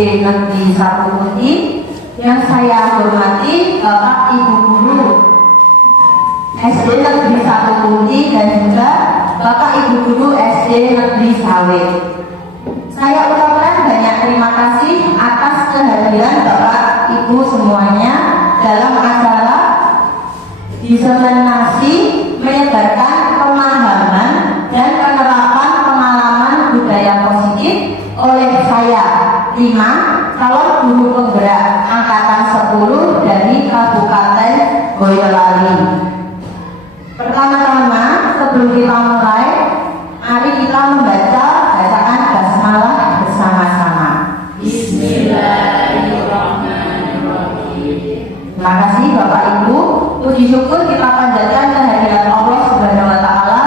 SD Negeri 1 Putih. Yang saya hormati Bapak Ibu Guru SD Negeri 1 Putih dan juga Bapak Ibu Guru SD Negeri Sawit. Saya ucapkan banyak terima kasih atas kehadiran Bapak Ibu semuanya dalam acara diseminasi menyebarkan pemahaman dan penerapan pengalaman budaya positif oleh saya Rima, calon guru penggerak angkatan 10 dari Kabupaten Boyolali. Pertama-tama sebelum kita mulai, mari kita membaca bacaan basmalah bersama-sama. Bismillahirrahmanirrahim. Terima kasih Bapak Ibu. Puji syukur kita panjatkan kehadiran Allah Subhanahu wa Ta'ala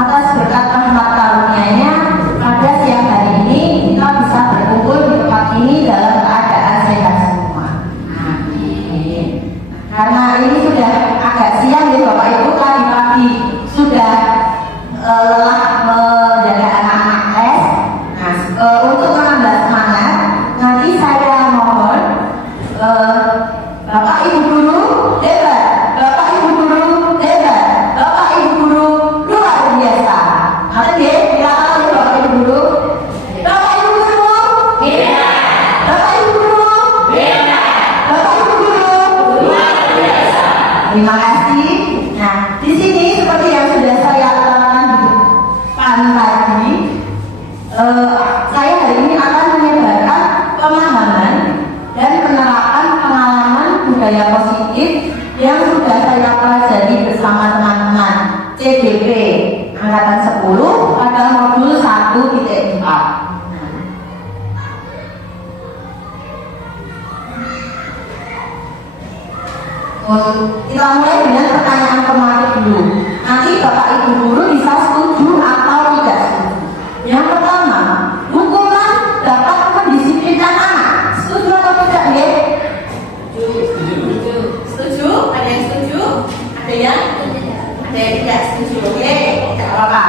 atas berkat rahmat karunia-Nya pada siang hari ini kita bisa berkumpul di tempat ini dalam keadaan sehat semua. Amin. Karena ini sudah agak siang ya Bapak Ibu, tadi pagi sudah lelah menjaga anak-anak les. Nah, untuk menambah semangat, nanti saya mohon Bapak Ibu Guru debat. Bapak Ibu Guru debat. Bapak Ibu Guru luar biasa. Nanti deh, silakan Bapak Ibu Guru. Bapak Ibu Guru debat. Bapak Ibu Guru debat. Bapak Ibu Guru luar biasa. Terima kasih. Nah, di sini seperti yang sudah saya katakan di depan tadi, saya hari ini akan menyebarkan pemahaman dan penerapan pengalaman budaya positif yang sudah saya pelajari bersama teman-teman CDP angkatan 10 pada modul 1.4. Kita mulai dengan pertanyaan formatif dulu. Nanti Bapak Ibu Guru bisa setuju atau tidak setuju. Yang pertama, hukuman dapat mendisiplinkan anak. Setuju atau tidak, ya? Setuju? Ada yang setuju? Ada yang tidak setuju? Oke, tidak apa-apa.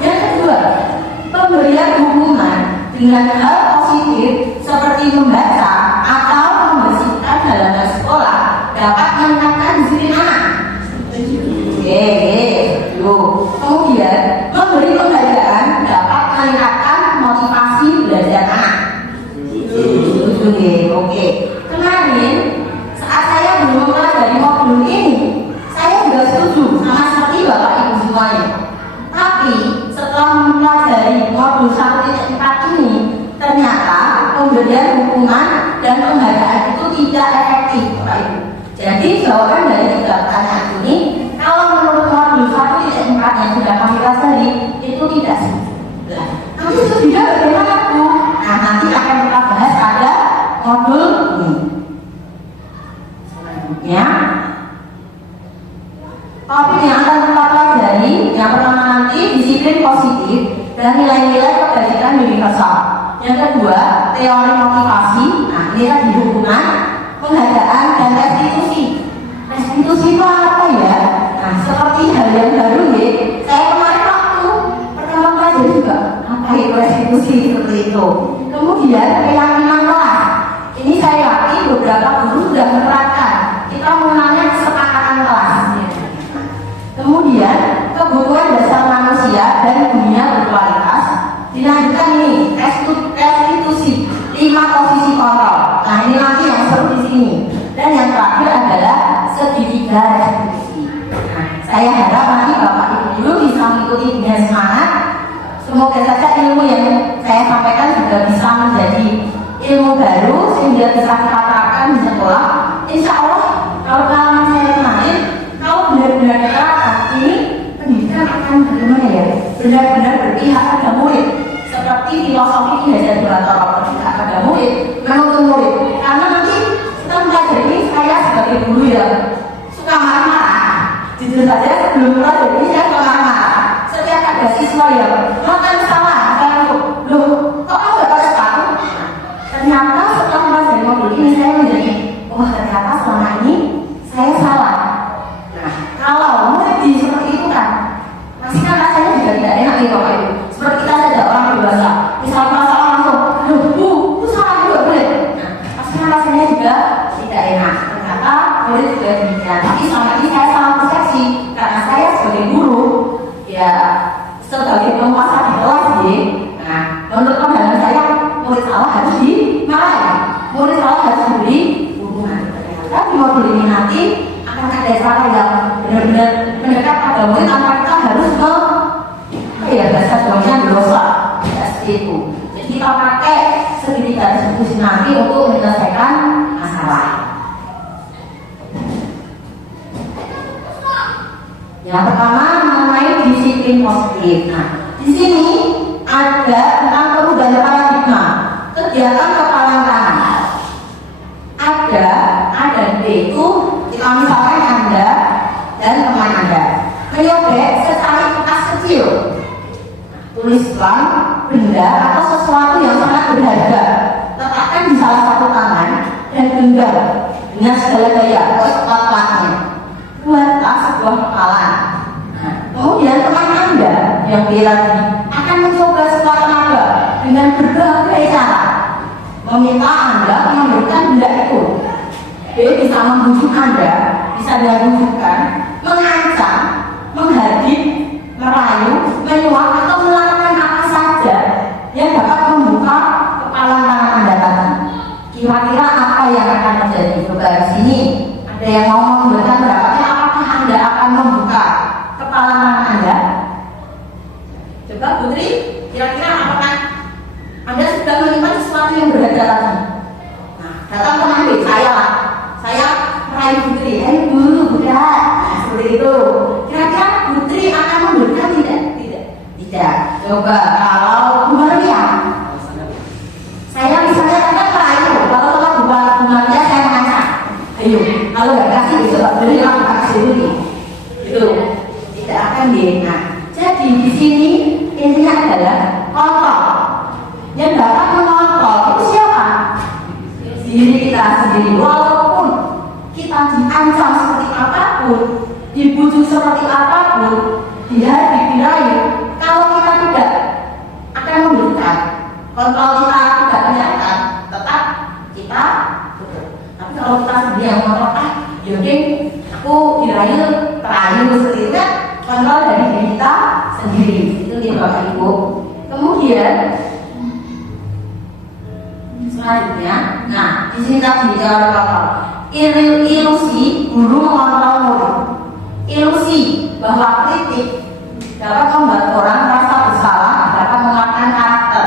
Yang kedua, pemberian hukuman dengan hal positif seperti membaca atau membersihkan halaman sekolah dapat meningkatkan disiplin anak. Oke, kemudian memberi penghargaan dapat meningkatkan motivasi belajar anak. Oke. Kemarin saat saya belum mempelajari modul ini, saya juga setuju sama seperti Bapak Ibu semuanya. Tapi setelah mempelajari modul 1.4 ini, ternyata pemberian hukuman dan penghargaan itu tidak efektif, Bapak Ibu. Jadi jawaban dari 3 pertanyaan ini, kalau menurut modul 1.4 yang sudah kami pelajari itu tidak setuju. Nanti sudah bagaimana Bu? Nah, nanti akan kita bahas pada modul ini. Selanjutnya, topik yang akan kita pelajari yang pertama nanti disiplin positif dan nilai-nilai kebajikan universal. Yang kedua, teori motivasi. Nah, ini tadi hukuman, penghargaan dan restitusi. Restitusi itu apa ya? Nah, seperti hal yang baru ya. Saya kemarin waktu pertama pelajari juga apa itu restitusi seperti itu. Kemudian keyakinan kelas. Ini saya yakin beberapa guru sudah menerapkan. Kita mengenalnya kesepakatan kelas. Kemudian kebutuhan dasar manusia dan dunia berkualitas. Dilanjutkan ini restitusi 5 posisi kontrol. Nah, ini nanti yang seru di sini. Dan yang terakhir adalah segitiga restitusi. Nah, saya harap nanti Bapak Ibu Guru bisa mengikuti dengan semangat. Semoga saja ilmu yang saya sampaikan juga bisa menjadi ilmu baru sehingga bisa kita terapkan di sekolah. Insya Allah kalau pengalaman saya kemarin, kalau benar-benar diterapkan, ini pendidikan akan bagaimana ya? Benar-benar berpihak pada murid. Seperti filosofi Ki Hajar Dewantara, berpihak pada murid, menuntun murid. Karena nanti kita belajar ini, saya sebagai guru ya suka marah-marah. Jujur saja sebelum belajar ini saya suka marah-marah. Setiap ada siswa yang makan salah, saya loh, kok kamu gak pakai sepatu? Ternyata setelah belajar modul ini saya menjadi, oh ternyata selama ini saya salah. Nah, kalau murid seperti itu kan, pasti kan rasanya juga tidak enak nih Bapak Ibu. Seperti kita ada orang dewasa, misalnya masalah langsung, loh Bu, itu salah juga boleh. sebagai penguasa di kelas ya. Nah, menurut pandangan saya murid salah harus dimarahi, murid salah harus diberi hukuman. Ternyata di modul ini nanti akan ada cara yang benar-benar mendekat pada murid tanpa kita harus bahasa Jawanya berdosa seperti itu. Jadi kita pakai segitiga diskusi nanti untuk menyelesaikan masalah. Yang pertama mengenai disiplin positif. Nah, di sini ada tentang perubahan paradigma kegiatan kepalan tangan. Ada A dan B itu kita misalkan Anda dan teman Anda menyobek secari kertas kecil, tuliskan benda atau sesuatu yang sangat berharga, letakkan di salah satu tangan dan genggam dengan segala gaya, kuat-kuatnya. Buatlah sebuah kepalan. Nah, kemudian teman Anda yang tadi akan mencoba sekuat tenaga dengan berbagai cara meminta Anda memberikan benda itu. Dia bisa membujuk Anda, bisa dibujukan, mengancam, menghadik, merayu, menyuap atau melakukan apa saja yang dapat membuka kepalan tangan Anda tadi. Kira-kira apa yang akan terjadi? Coba di sini ada yang mau memberikan pendapatnya, apakah Anda akan membuka kepala tangan Anda? Coba Putri, kira-kira apakah Anda sudah menyimpan sesuatu yang berharga tadi? Nah, datang teman B, saya merayu Putri, guru, budak. Nah, seperti itu. Kira-kira Putri akan memberikan tidak? Tidak. Coba kalau Bu Maria, saya misalnya akan merayu, kalau teman Bu Maria saya mengancam, ayo, kalau nggak kasih besok beli aku kasih dulu. Itu tidak akan nah, jadi di sini intinya adalah kontrol. Yang dapat mengontrol itu siapa? Diri kita sendiri. Walaupun kita diancam seperti apapun, dibujuk seperti apapun, dirayu, kalau kita tidak akan memberikan, kontrol kita tidak kelihatan, tetap kita tutup. Tapi kalau kita sendiri yang mengontrol, yaudah aku dirayu, terayu seperti itu kan, kontrol dari diri kita sendiri. Itu dia Bapak Ibu. Kemudian selanjutnya, nah di sini tadi bicara apa? Ilusi guru mengontrol murid. Ilusi bahwa kritik dapat membuat orang merasa bersalah, dapat menguatkan karakter.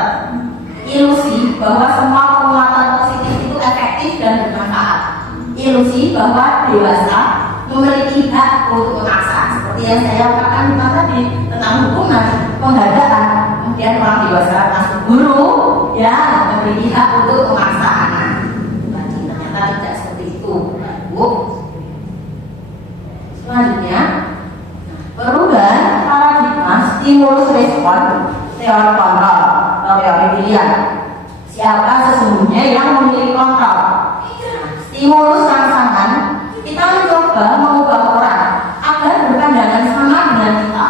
Ilusi bahwa semua penguatan positif itu efektif dan bermanfaat. Ilusi bahwa dewasa memiliki hak untuk memaksa, seperti yang saya katakan tadi tentang hukuman, penghadaan. Kemudian orang dewasa masuk guru yang memiliki hak untuk memaksa anak. Ternyata tidak seperti itu, Bu. Selanjutnya, perubahan paradigma stimulus respon teori kontrol atau teori pilihan. Siapa sesungguhnya yang memiliki kontrol? Stimulus rangsangan, kita mencoba mengubah orang agar berpandangan sama dengan kita.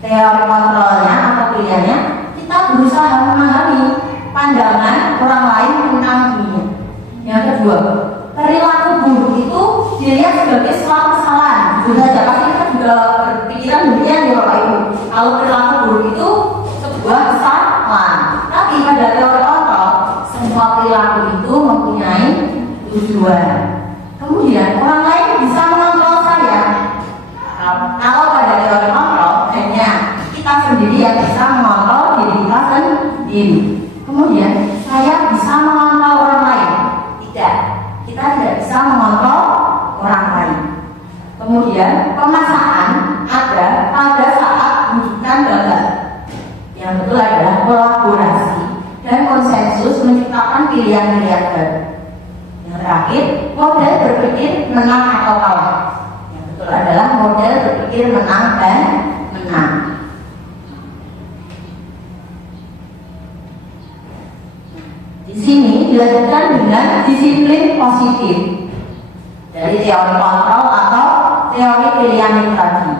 Teori kontrolnya atau pilihannya, kita berusaha memahami pandangan orang lain tentang dunia. Yang kedua, perilaku buruk itu dilihat sebagai suatu kesalahan. Juga saja pasti kita juga berpikiran demikian ya Bapak Ibu. Kalau perilaku buruk itu sebuah kesalahan. Tapi pada teori kontrol, semua perilaku itu mempunyai tujuan. Kemudian orang lain bisa mengontrol saya. Kalau pada teori kontrol hanya kita sendiri yang bisa mengontrol diri kita sendiri. Kemudian saya bisa mengontrol orang lain. Tidak, kita tidak bisa mengontrol orang lain. Kemudian pemaksaan ada pada saat bujukan gagal. Yang betul adalah kolaborasi dan konsensus menciptakan pilihan-pilihan baru. Yang terakhir, model berpikir menang atau kalah. Yang betul adalah model berpikir menang dan menang. Di sini dilanjutkan dengan disiplin positif dari teori kontrol atau teori pilihan itu tadi.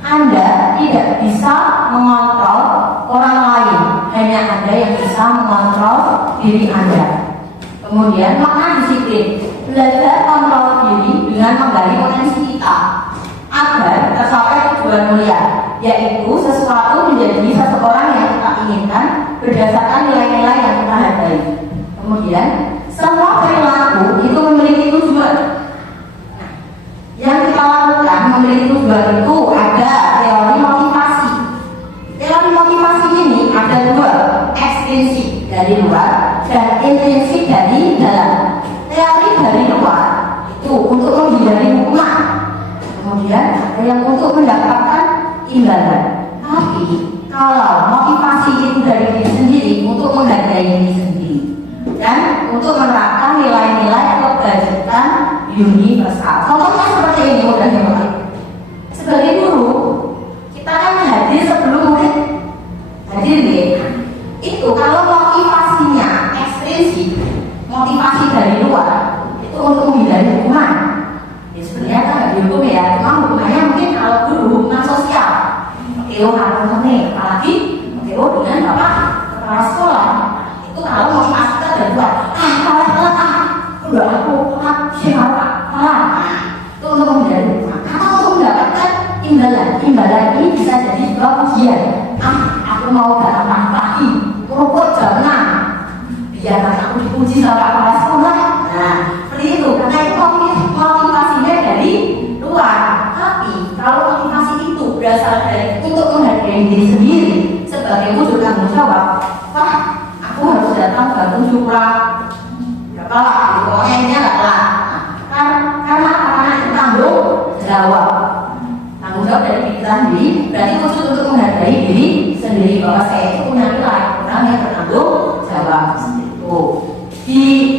Anda tidak bisa mengontrol orang lain, hanya Anda yang bisa mengontrol diri Anda. Kemudian makna disiplin, belajar kontrol diri dengan menggali potensi kita agar tercapai tujuan tujuan mulia, yaitu sesuatu menjadi seseorang yang kita inginkan berdasarkan nilai-nilai yang kita hargai. Kemudian, semua perilaku itu memiliki tujuan. Nah, yang kita lakukan memiliki tujuan itu ada teori motivasi. Teori motivasi ini ada dua, ekstrinsik dari luar dan intrinsik dari dalam. Teori dari luar itu untuk menghindari hukuman, kemudian ada yang untuk mendapatkan imbalan. Tapi kalau motivasi itu dari diri sendiri untuk menghargai diri sendiri dan untuk menerapkan nilai-nilai kebajikan universal. Contohnya seperti ini mudahnya Bapak. Sebagai guru, kita kan hadir sebelum murid hadir ya. Itu kalau motivasinya ekstrinsik, motivasi dari luar itu untuk menghindari hukuman. Ya sebenarnya kan nggak dihukum ya, cuma hukumannya mungkin kalau guru hukuman sosial. PO harus nih, apalagi PO dengan bapak kepala sekolah. Itu kalau motivasi kita dari luar, kalah, udah aku siapa kalah. Itu untuk menghindari hukuman. Atau untuk mendapatkan imbalan ini bisa jadi sebuah ujian. Aku mau datang pagi, rumput jam 6. Biar nanti aku dipuji sama kepala sekolah. Nah, seperti itu. Karena itu motivasinya dari luar. Tapi kalau motivasi itu berasal dari untuk menghargai diri sendiri sebagai wujud tanggung jawab, wah, aku harus datang jam 7 kurang berapa lah, pokoknya ini nggak lah. Karena itu tanggung jawab. Tanggung jawab dari diri kita sendiri berarti wujud untuk menghargai diri sendiri bahwa saya itu punya nilai, orang yang bertanggung jawab.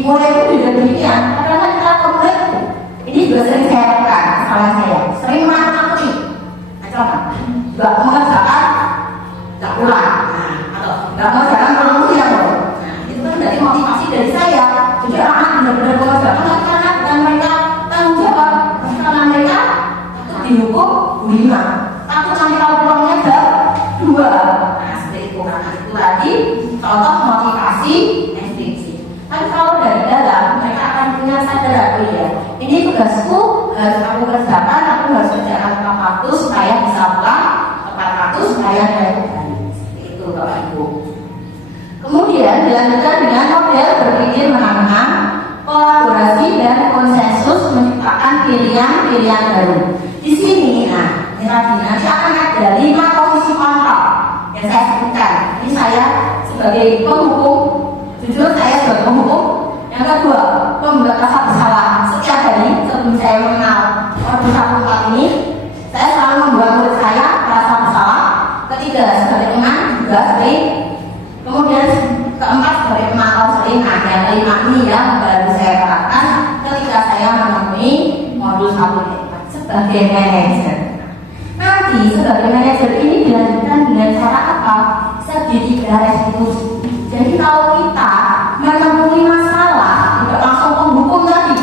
Mulai itu juga demikian. Karena kita komplek ini juga sering saya lakukan, kesalahan saya sering mati coba nggak mengerjakan nggak pulang, atau nggak mengerjakan pulang ya bro. Nah itu kan dari motivasi dari saya. Jadi anak benar-benar mengerjakan karena bukan mereka tanggung jawab, karena mereka dihukum 5 takut nanti kalau pulangnya jam 2. Nah seperti itu. Karena itu tadi contoh motivasi ekstrinsik. Tapi kalau dari dalam mereka akan punya sadar ya, ini tugasku harus aku kerjakan, aku harus kerjakan tepat waktu supaya bisa pulang tepat waktu supaya saya kembali. Seperti itu Bapak Ibu. Kemudian dilanjutkan dengan model berpikir menang-menang, kolaborasi dan konsensus menciptakan pilihan-pilihan baru. Di sini, nanti akan ada 5 posisi kontrol yang saya sebutkan. Ini saya sebagai penghukum. Jujur saya sebagai penghukum. Yang kedua, membuat rasa bersalah. Setiap hari sebelum saya mengenal Modul 14 ini, saya selalu membuat murid saya merasa bersalah. Ketiga, sebagai teman juga sering. Kemudian keempat, sebagai pemantau sering. Nah, yang kelima ini yang baru saya terapkan ketika saya menemui Modul 1 sebagai manajer. Nanti sebagai manajer ini dilanjutkan dengan cara apa? Segitiga restitusi. Jadi kalau kita menemui masalah, tidak langsung menghukum tadi,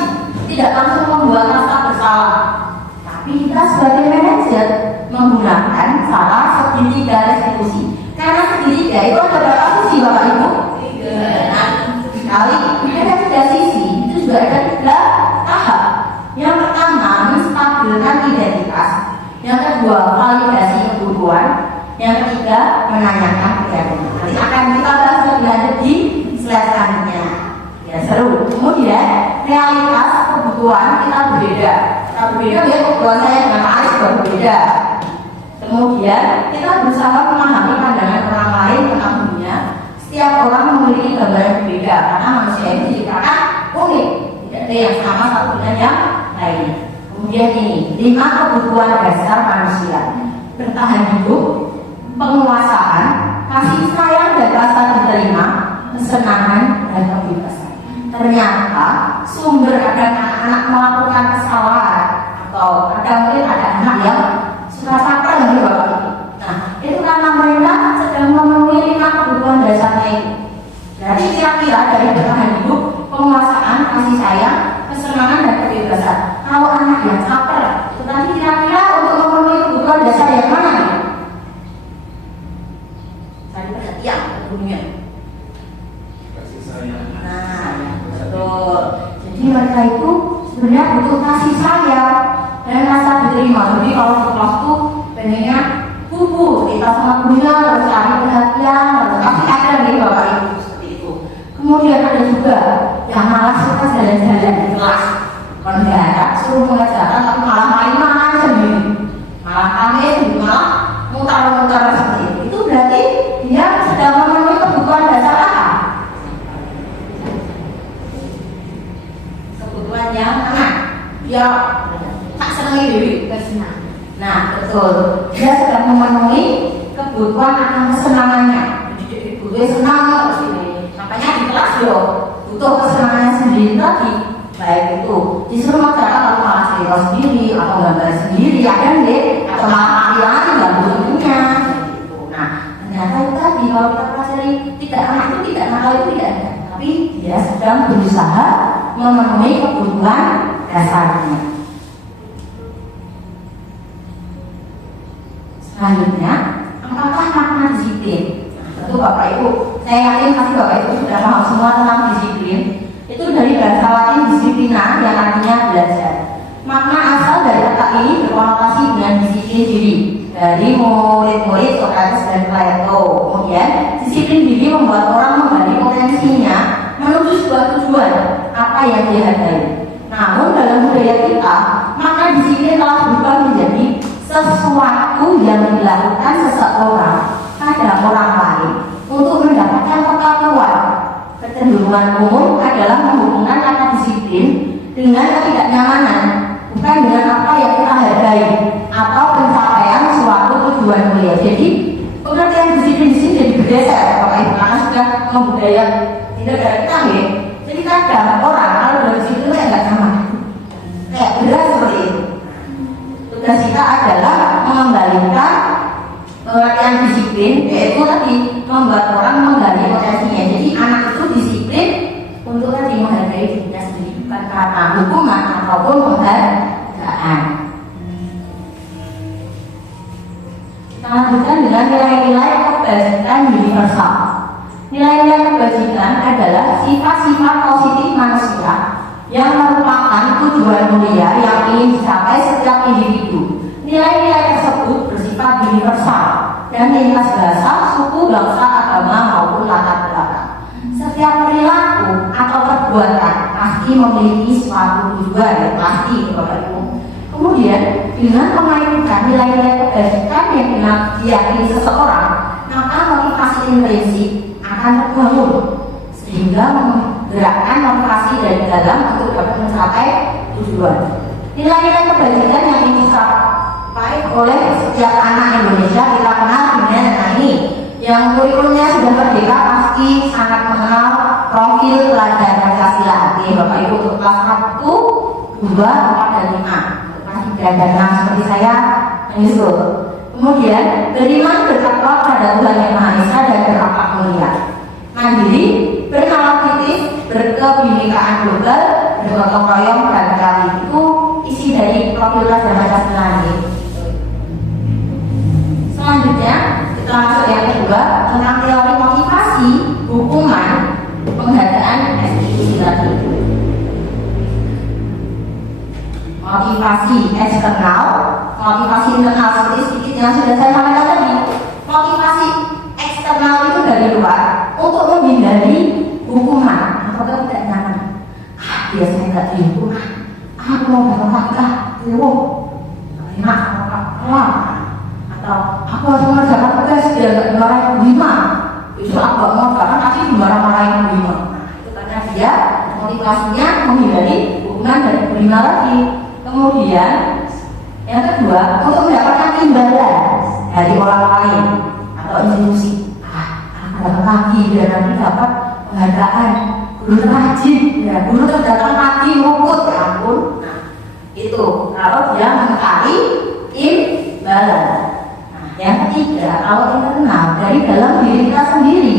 tidak langsung membuat rasa bersalah, tapi kita sebagai manajer menggunakan cara segitiga restitusi. Karena segitiga itu ada berapa sisi Bapak Ibu? 3. Sekali ada 3 sisi, itu juga ada 3 tahap. Yang pertama menstabilkan identitas, yang kedua validasi kebutuhan, yang ketiga menanyakan keyakinan. Nanti akan kita bahas lebih lanjut di slide selanjutnya. Ya seru. Kemudian realitas kebutuhan kita berbeda. Kita berbeda ya, kebutuhan saya dengan Pak Aris juga berbeda. Kemudian kita berusaha memahami pandangan orang lain tentang dunia. Setiap orang memiliki gambaran berbeda karena manusia itu diciptakan unik. Tidak ada yang sama satu dengan yang lainnya. Kemudian ini 5 kebutuhan dasar manusia: bertahan hidup, penguasaan, kasih sayang dan rasa diterima, kesenangan dan kebebasan. Ternyata sumber ada anak-anak melakukan kesalahan atau ada mungkin ada anak yang suka sakral dari Bapak Ibu. Nah itu karena mereka sedang memenuhi 5 kebutuhan dasarnya itu. Jadi kira-kira dari bertahan hidup, penguasaan, kasih sayang, kesenangan dan kebebasan. Kalau anak yang caper, itu tadi kira-kira untuk memenuhi kebutuhan dasar yang mana ya? Tadi perhatian dunia. Kasih sayang. Nah, betul. Jadi mereka itu sebenarnya butuh kasih sayang dan rasa diterima. Jadi kalau ke kelas tuh pengennya cerita sama gurunya, terus cari perhatian, terus pasti ada nih bapak ibu seperti itu. Kemudian ada juga yang malah suka jalan-jalan di kelas, kalau nggak ada suruh mengajarkan tapi malah main-main sendiri, malah kami malah mutar-mutar seperti itu. Itu berarti dia sedang memenuhi kebutuhan dasar apa? Kebutuhan yang mana? Ya tak senangi dewi kesenangan. Nah betul, dia sedang memenuhi kebutuhan akan kesenangannya. Jadi butuh senang terus ini. Makanya di kelas loh butuh kesenangannya sendiri tadi. Baik itu disuruh mengajarkan lalu malah cerita sendiri atau gambar sendiri, ya kan deh? Atau malah lari-lari gambar ilmunya. Nah ternyata itu tadi kalau kita pelajari tidak anak itu tidak nakal itu tidak ada, tapi dia sedang berusaha memenuhi kebutuhan dasarnya. Selanjutnya, apakah makna disiplin? Tentu Bapak Ibu, saya yakin pasti Bapak Ibu sudah paham semua tentang disiplin. Itu dari bahasa Latin disiplina yang artinya belajar. Makna asal dari kata ini berkonotasi dengan disiplin diri dari murid-murid Socrates dan Plato. Kemudian, disiplin diri membuat orang menggali potensinya menuju sebuah tujuan apa yang dihadiri. Namun dalam budaya kita, makna disiplin telah berubah menjadi sesuatu yang dilakukan seseorang pada orang lain untuk mendapatkan kepatuhan. Kecenderungan umum adalah menghubungkan kata disiplin dengan ketidaknyamanan, bukan dengan apa yang kita hargai atau pencapaian suatu tujuan mulia. Jadi pengertian disiplin di sini jadi bergeser, Bapak Ibu, karena sudah membudaya di negara kita ya. Jadi kadang orang kalau dari disiplin nggak nyaman, kayak berat seperti itu. Tugas kita adalah mengembalikan pengertian disiplin, yaitu tadi membuat orang menggali potensinya. Jadi anak itu disiplin untuk tadi menghargai dirinya sendiri, bukan karena hukuman ataupun penghargaan. Kita lanjutkan dengan nilai-nilai kebajikan universal. Nilai-nilai kebajikan adalah sifat-sifat positif manusia yang merupakan tujuan mulia yang ingin dicapai setiap individu. Nilai-nilai tersebut bersifat universal dan lintas bahasa, suku, bangsa, agama maupun latar belakang. Setiap perilaku atau perbuatan pasti memiliki suatu tujuan, pasti Bapak Ibu. Kemudian dengan memainkan nilai-nilai kebajikan yang diyakini seseorang, maka motivasi intrinsik akan terbangun sehingga menggerakkan motivasi dari dalam untuk dapat mencapai tujuan. Nilai-nilai kebajikan yang dicapai oleh setiap anak Indonesia kita kenal dunia dan ini yang kurikulumnya sudah merdeka pasti sangat mengenal profil pelajar Pancasila. Oke Bapak Ibu, untuk kelas 1, 2, 4, dan 5 kelas 3 dan 6 seperti saya menyusul. Kemudian beriman bertakwa pada Tuhan Yang Maha Esa dan berakhlak mulia, mandiri, bernalar kritis, berkebinekaan global, bergotong royong dan kali. Itu isi dari profil pelajar Pancasila ini. Selanjutnya kita masuk yang kedua tentang teori motivasi, hukuman, penghargaan, institusi tadi. Motivasi eksternal, motivasi internal seperti sedikit yang sudah saya sampaikan tadi. Motivasi eksternal itu dari luar untuk menghindari hukuman atau ketidaknyamanan. Biasanya nggak dihukum, aku mau dapat fakta, enak, atau aku harus mengerjakan tugas biar nggak dimarahin Bima. Besok aku nggak mau karena pasti dimarah-marahin Bima. Itu karena dia motivasinya menghindari hukuman dari Bima lagi. Kemudian yang kedua untuk mendapatkan imbalan dari orang lain atau institusi. Aku dapat pagi biar nanti dapat penghargaan. Guru rajin, ya guru terdatang pagi rumput, ya ampun. Nah, itu kalau dia mencari imbalan. Yang ketiga, kalau internal dari dalam diri kita sendiri,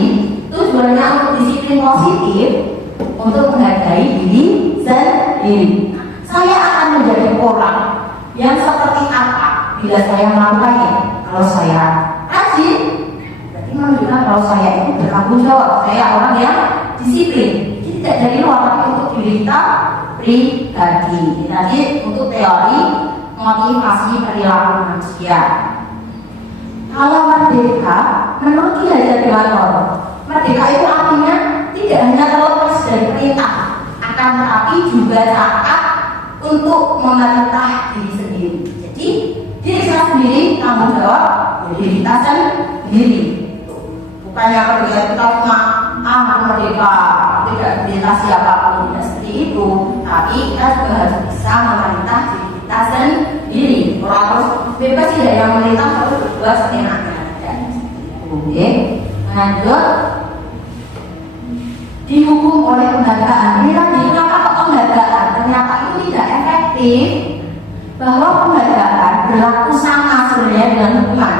tujuannya untuk disiplin positif, untuk menghargai diri sendiri. Saya akan menjadi orang yang seperti apa bila saya melakukannya. Kalau saya rajin, berarti menunjukkan kalau saya itu bertanggung jawab. Saya orang yang disiplin. Jadi tidak dari luar, tapi untuk diri kita pribadi. Jadi untuk teori motivasi perilaku manusia. Kalau merdeka merdeka menurut Ki Hajar Dewantara, merdeka itu artinya tidak hanya terlepas dari perintah, akan tetapi juga taat untuk memerintah diri sendiri. Jadi diri kita sendiri tanggung jawab diri kita sendiri. Bukannya merdeka kita cuma merdeka tidak perintah siapapun, tidak seperti itu. Tapi kita juga harus bisa memerintah diri kita sendiri. Orang harus bebas tidak yang memerintah harus berbuat seenaknya. Oke, lanjut. Dihukum oleh penghargaan. Ini tadi kenapa kok penghargaan? Ternyata itu tidak efektif. Bahwa penghargaan berlaku sama sebenarnya dengan hukuman.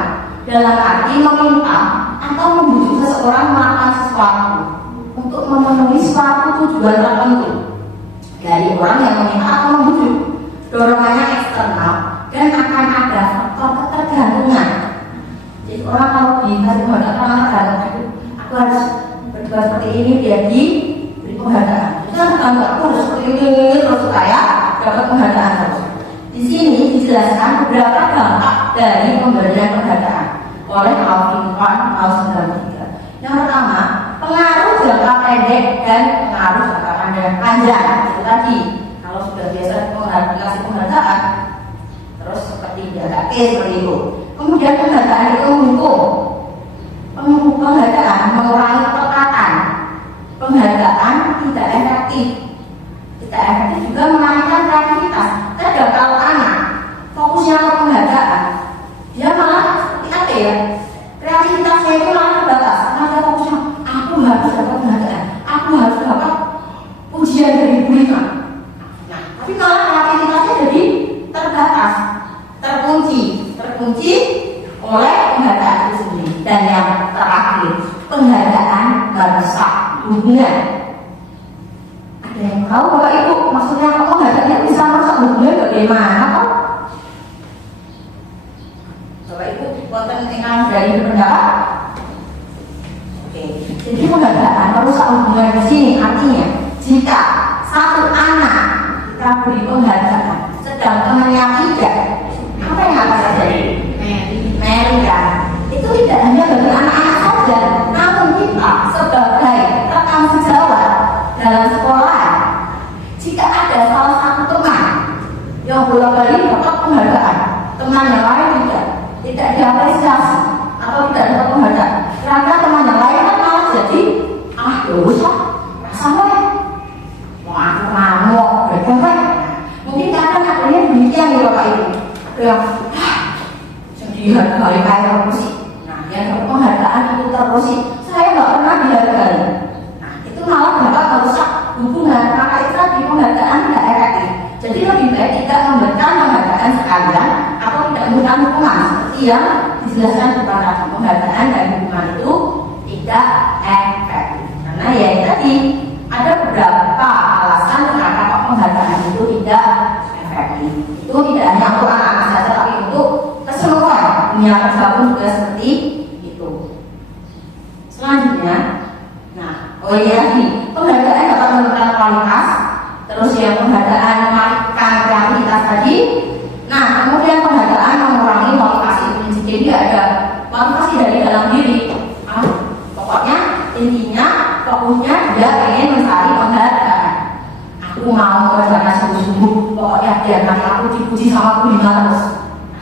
Dalam arti meminta atau membujuk seseorang melakukan sesuatu untuk memenuhi suatu tujuan tertentu dari orang yang meminta atau membujuk. Dorongannya eksternal dan akan ada faktor ketergantungan. Jadi orang kalau dikasih penghargaan tergantung, aku harus berbuat seperti ini biar diberi penghargaan. Itu kan aku harus seperti ini terus supaya dapat penghargaan terus. Di sini dijelaskan beberapa dampak dari pemberian penghargaan oleh Alvin Van tahun 1993. Yang pertama, pengaruh jangka pendek dan pengaruh jangka panjang. Itu tadi, kalau sudah biasa dikasih penghargaan, terus seperti jaga seperti itu. Kemudian penghargaan itu menghukum. Penghargaan mengurangi ketepatan. Penghargaan tidak efektif. Tidak efektif juga mengalihkan kreativitas. Terhadap kalau anak fokusnya ke penghargaan, dia malah seperti apa ya? Kreativitasnya itu malah terbatas. Karena dia fokusnya, aku harus dapat penghargaan, aku harus dapat pujian dari Bu Rima. Nah, tapi malah kreativitasnya jadi terbatas, terkunci oleh penghargaan itu sendiri. Dan yang terakhir, penghargaan merusak hubungan. Ada yang tahu Bapak Ibu maksudnya kok penghargaan bisa merusak hubungan bagaimana kok? Bapak Ibu buatan ingin dari berpendapat. Oke, jadi penghargaan merusak hubungan di sini artinya jika satu anak kita beri penghargaan sedang temannya tidak, apa yang akan terjadi? Mary kan? Itu tidak hanya bagi anak-anak saja, namun kita sebagai rekan sejawat dalam sekolah, jika ada salah satu teman yang bolak-balik dapat penghargaan, teman yang lain tidak diapresiasi atau tidak dapat penghargaan, karena teman yang lain kan malah jadi usah sama mau aku ngamuk berapa. Mungkin kadang adanya demikian ya Bapak Ibu, yang dihargai kayak terus. Nah, yang dapat penghargaan itu terus saya nggak pernah dihargai. Nah, itu malah dapat merusak hubungan. Maka itu tadi penghargaan tidak efektif. Jadi lebih baik tidak memberikan penghargaan sekalian atau tidak memberikan hukuman seperti yang dijelaskan di tadi. Penghargaan dan hukuman itu tidak efektif. Karena ya tadi ada beberapa alasan kenapa penghargaan itu tidak efektif. Itu tidak hanya untuk anak-anak saja, tapi untuk keseluruhan dunia kerja pun juga seperti itu. Selanjutnya, penghargaan dapat menentukan kualitas, terus yang penghargaan menaikkan kreativitas tadi. Nah, kemudian penghargaan mengurangi motivasi intrinsik. Jadi ada motivasi dari dalam diri. Pokoknya intinya fokusnya dia ingin mencari penghargaan. Aku mau mengerjakan sungguh-sungguh. Pokoknya biar nanti aku dipuji sama Bu Rima terus.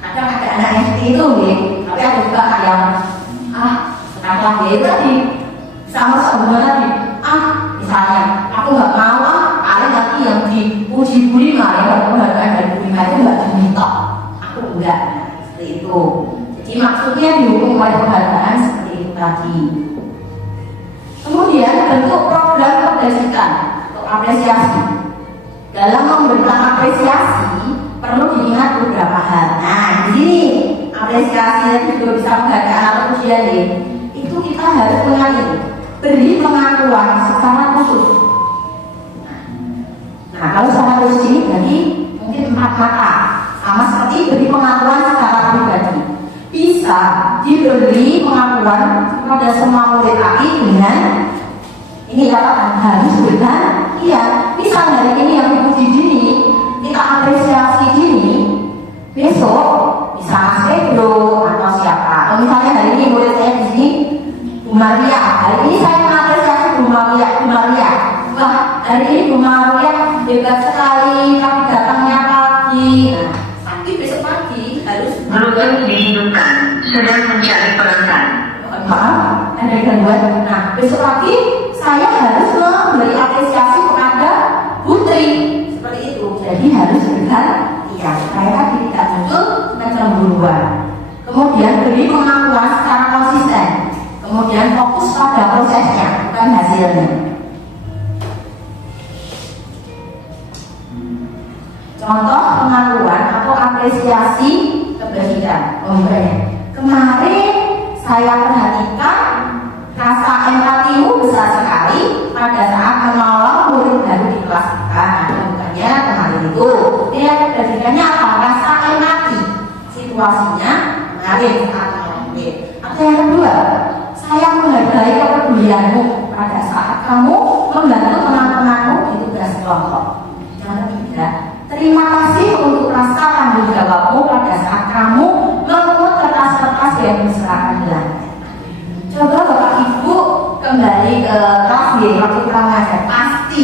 Kadang ada anak yang seperti itu, tapi ada juga yang sekarang dia itu tadi sama hubungan tadi. Misalnya aku nggak mau paling nanti yang dipuji Bu Rima ya, penghargaan dari Bu Rima itu nggak diminta. Aku enggak seperti itu. Jadi maksudnya dihukum oleh penghargaan seperti itu tadi. Kemudian bentuk program kebajikan atau apresiasi. Dalam memberikan apresiasi perlu diingat beberapa hal. Nah, di sini apresiasi tadi juga bisa penghargaan atau pujian ya. Itu kita harus mengenali beri pengakuan secara khusus. Nah, kalau secara khusus ini berarti mungkin 4 mata, sama seperti beri pengakuan secara pribadi. Bisa diberi pengakuan kepada semua murid AI dengan ini katakan harus dengan iya. Misal hari ini yang dipuji gini, kita apresiasi gini, besok bisa Mas Pedro atau siapa atau Kalau misalnya hari ini murid saya di sini Bu Maria, hari ini saya mengapresiasi Bu Maria. Wah, hari ini Bu Maria hebat sekali, tapi datangnya pagi. Nah, tapi besok pagi harus Bluetooth dihidupkan, sedang mencari perangkat. maaf, ada gangguan. Nah, besok pagi saya harus memberi apresiasi kepada Putri seperti itu. Jadi harus bergantian supaya tadi tidak muncul kecemburuan. Kemudian beri pengakuan secara konsisten. Kemudian fokus pada prosesnya, bukan hasilnya. Contoh pengakuan atau apresiasi kebajikan. Kemarin saya perhatikan rasa empatimu besar sekali pada saat menolong murid baru di kelas kita. Nah, bukannya kemarin itu. Nilai kebajikannya apa? Rasa empati. Situasinya kemarin saat menolong murid. Atau yang kedua, saya menghargai kepedulianmu pada saat kamu membantu teman-temanmu di tugas kelompok. Yang ketiga, terima kasih untuk rasa tanggung jawabmu pada saat kamu mengut kertas-kertas yang diserahkan di lantai. Coba Bapak Ibu kembali ke kelas D waktu kita mengajar, pasti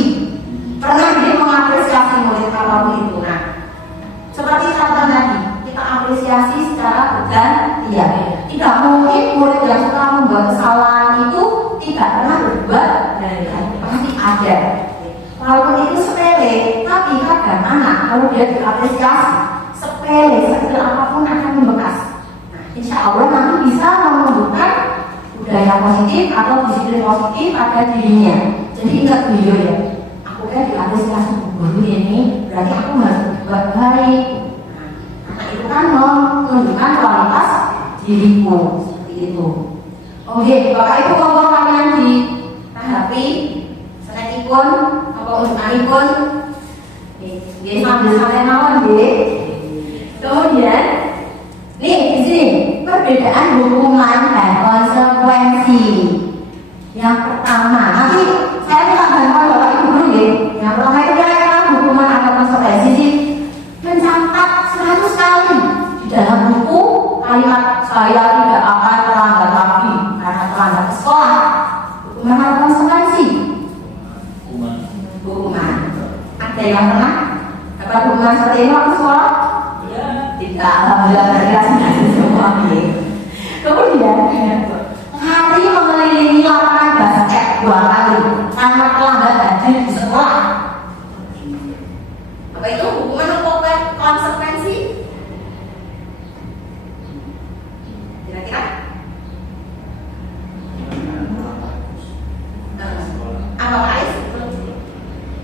pernah dia mengapresiasi murid apapun itu. Nah, seperti contoh tadi, kita apresiasi secara bergantian. Tidak mungkin murid yang suka membuat kesalahan itu tidak pernah berbuat dari pasti ada. Walaupun itu sepele, tapi kadang anak kalau dia diapresiasi sepele, sekecil apapun akan membekas. Nah, insya Allah nanti bisa menumbuhkan budaya positif atau disiplin positif pada dirinya. Jadi ingat beliau ya, aku kan diapresiasi guru ini, berarti aku harus berbuat baik. Nah, itu kan menunjukkan kualitas diriku seperti itu. Oke, Bapak Ibu ngomong kalian di hadapi senekipun pun dia sambil mawon kemudian nih di sini perbedaan hukuman dan konsekuensi. Yang pertama, nanti saya minta bantuan Bapak Ibu dulu ya. Yang pertama itu kira-kira hukuman atau konsekuensi sih mencatat 100 kali di dalam buku kalimat saya tidak akan terlambat lagi karena terlambat ke sekolah. Hukuman atau konsekuensi? Hukuman. Ada yang pernah dapat hukuman seperti ini waktu sekolah? Tidak, alhamdulillah berhasil semua. Kemudian hari mengelilingi lapangan basket 2 kali karena terlambat hadir di sekolah. Apa itu hukuman atau konsekuensi? Kira-kira? Apa guys?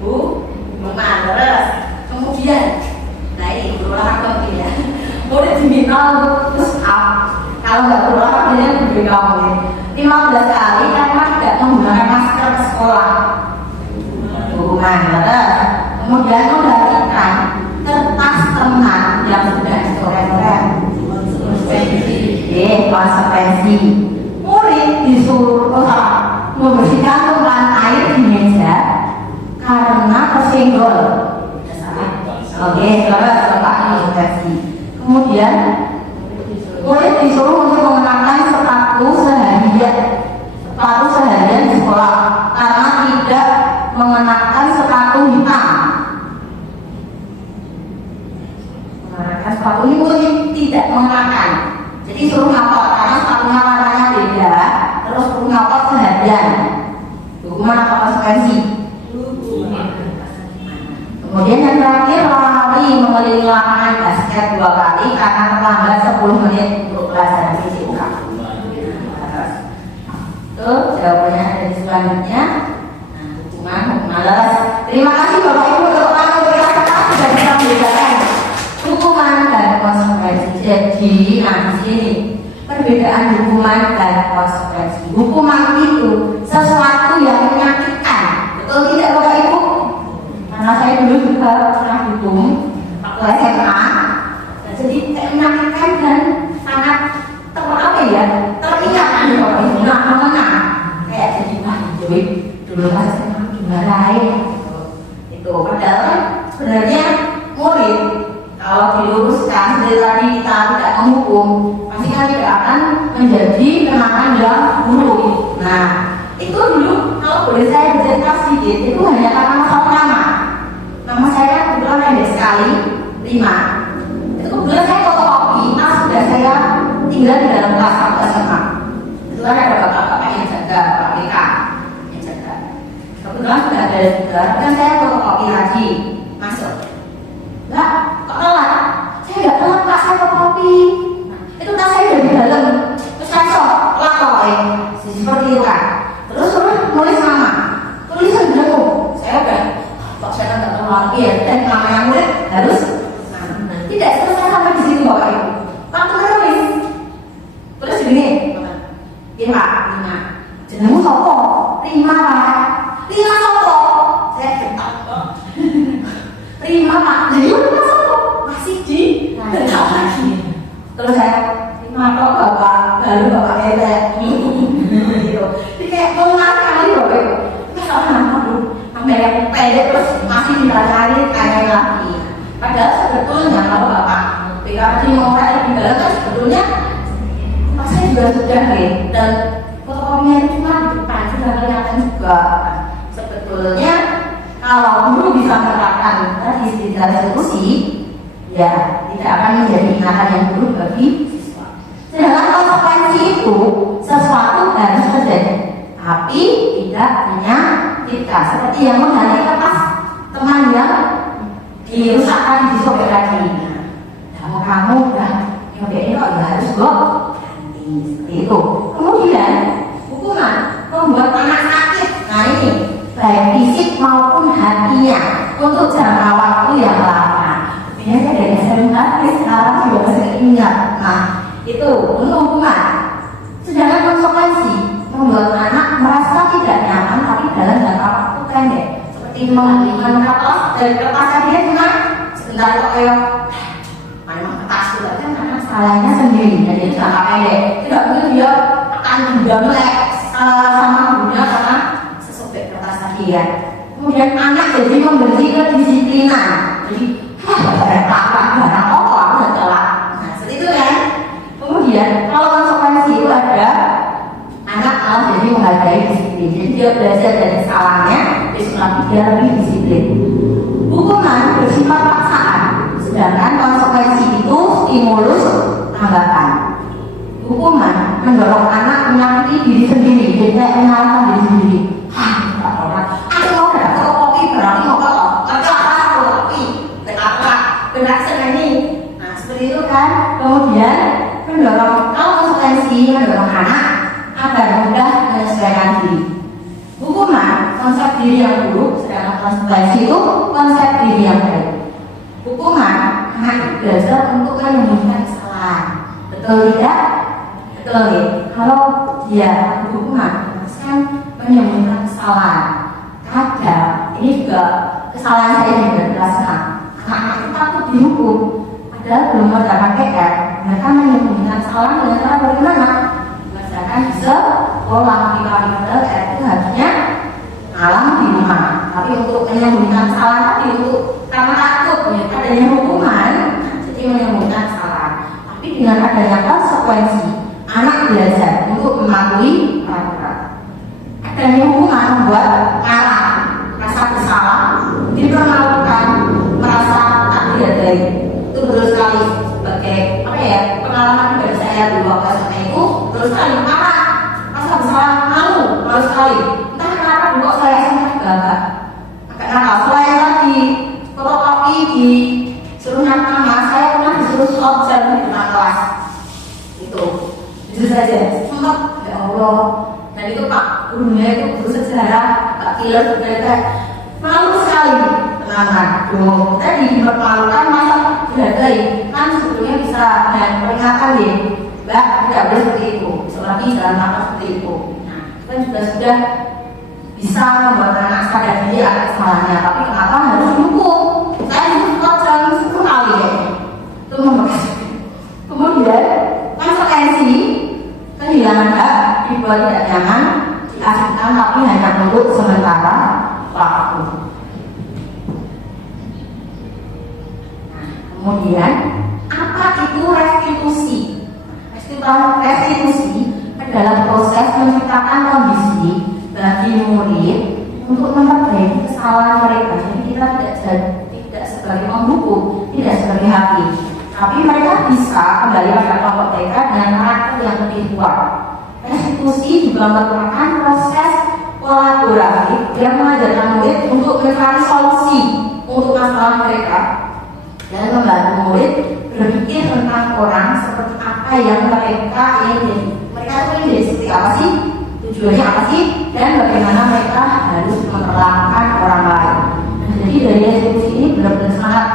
Hukuman terus. Kemudian, nah ini berolahraga mungkin ya. Murid diminta untuk push up. Kalau nggak berolahraga dia diberi kamu 15 kali karena tidak menggunakan masker ke sekolah. Hukuman terus. Kemudian membagikan kertas teman yang sudah dicoret-coret. Konsekuensi. Murid disuruh membersihkan tumpahan air di meja karena tersenggol. Oke, selamat Bapak konsekuensi. Kemudian murid disuruh untuk mengenakan sepatu seharian di sekolah karena tidak mengenakan sepatu hitam. Mengenakan sepatu ini murid tidak mengenakan. Jadi suruh ngapot karena sepatunya warnanya beda, terus suruh ngapot seharian. Hukuman atau konsekuensi? Kemudian yang terakhir lari mengelilingi lapangan basket 2 kali karena terlambat 10 menit untuk pelajaran fisika. Itu jawabannya dari selanjutnya. Nah, hukuman les. Terima kasih Bapak Ibu untuk kita sudah bisa membedakan hukuman dan konsekuensi. Jadi, nah di sini perbedaan hukuman dan konsekuensi. Hukuman itu sesuatu yang menyakitkan, betul tidak Bapak Ibu? Karena saya dulu juga pernah dihukum waktu SMA, jadi menyakitkan dan sangat teringat di Bapak Ibu. Nah, mengenang kayak jadi jadi dulu pas SMA dimarahin itu. Padahal sebenarnya murid kalau diluruskan dari tadi kita tidak menghukum, pasti kan tidak akan menjadi kenangan yang buruk. Nah, itu dulu kalau boleh saya bercerita sedikit, itu hanya karena masalah nama. Nama saya kebetulan pendek sekali, 5. Itu kebetulan saya fotokopi, pas sudah saya tinggal di dalam kelas 1 SMA. Kebetulan ada bapak-bapak yang jaga, Pak BK yang jaga. Kebetulan sudah ada juga, dan saya fotokopi lagi masuk. Enggak, kok telat? Saya nggak telat Pak, saya fotokopi. Nah, itu tas saya udah di dalam. Terus saya sok, telat kok, seperti itu kan. Terus nulis nama, tulisan dulu. Saya udah, kok saya nggak tahu lagi ya. Dan nama yang murid harus tidak selesai sampai di situ Bapak Ibu. Waktu menulis, terus begini, ini Pak, 5. Jenengmu sopo? 5 Pak. 5 sopo? Saya bentak. 5 Pak. Jadi 5 sopo? Masih di bentak lagi. Terus saya 5 kok Bapak, lalu Bapak Ebek. Gitu. Jadi kayak mengarang kali Bapak Ibu. Ini salah nama dulu. Sampai yang pendek terus masih dicari kayak lagi. Padahal sebetulnya kalau Bapak PKP mau lebih dalam kan sebetulnya saya juga sudah nih, dan fotokopinya itu cuma di depan sudah kelihatan juga. Sebetulnya kalau guru bisa menerapkan tadi istilah eksekusi, ya tidak akan menjadi ingatan yang buruk bagi siswa. Sedangkan konsekuensi itu sesuatu harus terjadi, tapi tidak menyakitkan. Seperti yang mengganti kertas teman yang dirusakkan, disobek lagi. Nah, kamu udah nyobain kok ya harus gue ganti seperti itu. Kemudian hukuman membuat anak sakit. Nah ini baik fisik maupun hatinya untuk jangka waktu yang lama. Biasanya dari SMK sekarang juga masih ingat. Nah itu untuk hukuman. Sedangkan konsekuensi membuat anak merasa tidak nyaman tapi dalam jangka waktu pendek. Seperti mengalihkan kertas dari kertasnya dia cuma sebentar kok kayak memang kertas itu kan karena salahnya sendiri, jadi jangka pendek. Tidak mungkin dia akan didamlek sama gurunya karena sesobek kertas tadi ya. Kemudian anak jadi membenci kedisiplinan. Jadi barang apa aku udah telat. Nah seperti itu kan. Kemudian kalau konsekuensi itu ada anak malah jadi menghargai disiplin. Jadi dia belajar dari kesalahannya, besok lagi dia lebih disiplin. Hukuman bersifat paksaan, sedangkan konsekuensi itu stimulus tambahan. Hukuman mendorong anak menyakiti diri sendiri, jadi kayak menyalahkan diri sendiri. Aku mau dapat fotokopi, berarti mau fotokopi, benar senang. Nah seperti itu kan. Kemudian mendorong, kalau konsekuensi mendorong anak agar mudah menyesuaikan diri. Hukuman konsep diri yang buruk, sedangkan konsekuensi itu konsep diri yang baik. Hukuman anak belajar untuk menyembunyikan kesalahan. Betul tidak? Betul ya. Kalau dia hukuman, kan menyembunyikan kesalahan. Kadang ini juga kesalahan saya juga kelas 6. Anak-anak itu takut dihukum, padahal belum ada KKR. Mereka menyembunyikan kesalahan dengan cara bagaimana? Berdasarkan bisa sekolah di padahal itu harusnya alam di rumah. Tapi untuk menyembunyikan kesalahan tadi untuk karena takut ya, adanya hukuman, jadi menyembunyikan kesalahan. Tapi dengan adanya konsekuensi, anak belajar untuk mematuhi peraturan. Adanya hukuman membuat anak rasa bersalah, dipermalukan, merasa tak dihargai. Itu betul sekali sebagai apa ya, pengalaman dari saya dulu waktu SMA itu betul sekali. Anak rasa bersalah, malu sekali. Entah kenapa dulu saya SMA agak nakal. Selain tadi fotokopi di suruh nama, saya pernah disuruh slot jam di depan kelas. Itu saja. Sempat ya Allah. Dan itu Pak gurunya itu guru sejarah, Pak Killer juga malu sekali. Tenang, dong. Tadi dipermalukan masa dihargai. Kan sebetulnya bisa dan peringatan ya. Mbak, tidak boleh seperti itu. Seperti jalan apa seperti itu. Nah, kan juga sudah bisa membuat anak sadar diri akan kesalahannya. Tapi kenapa harus dihukum? Saya disuruh jam 10 kali ya. Itu membekas. Kemudian konsekuensi kehilangan hak dibuat tidak nyaman, diasingkan tapi hanya untuk sementara waktu. Nah, kemudian apa itu restitusi? Restitusi adalah proses menciptakan kondisi bagi murid untuk memperbaiki kesalahan mereka. Jadi kita tidak sebagai penghukum, tidak sebagai hakim, tapi mereka bisa kembali pada kelompok mereka dengan karakter yang lebih kuat. Restitusi juga merupakan proses kolaboratif yang mengajarkan murid untuk mencari solusi untuk masalah mereka dan membantu murid berpikir tentang orang seperti apa yang mereka ingin. Mereka ingin jadi seperti apa sih? Tujuannya apa sih? Dan bagaimana mereka harus memperlakukan orang lain. Nah, jadi dari restitusi ini benar-benar sangat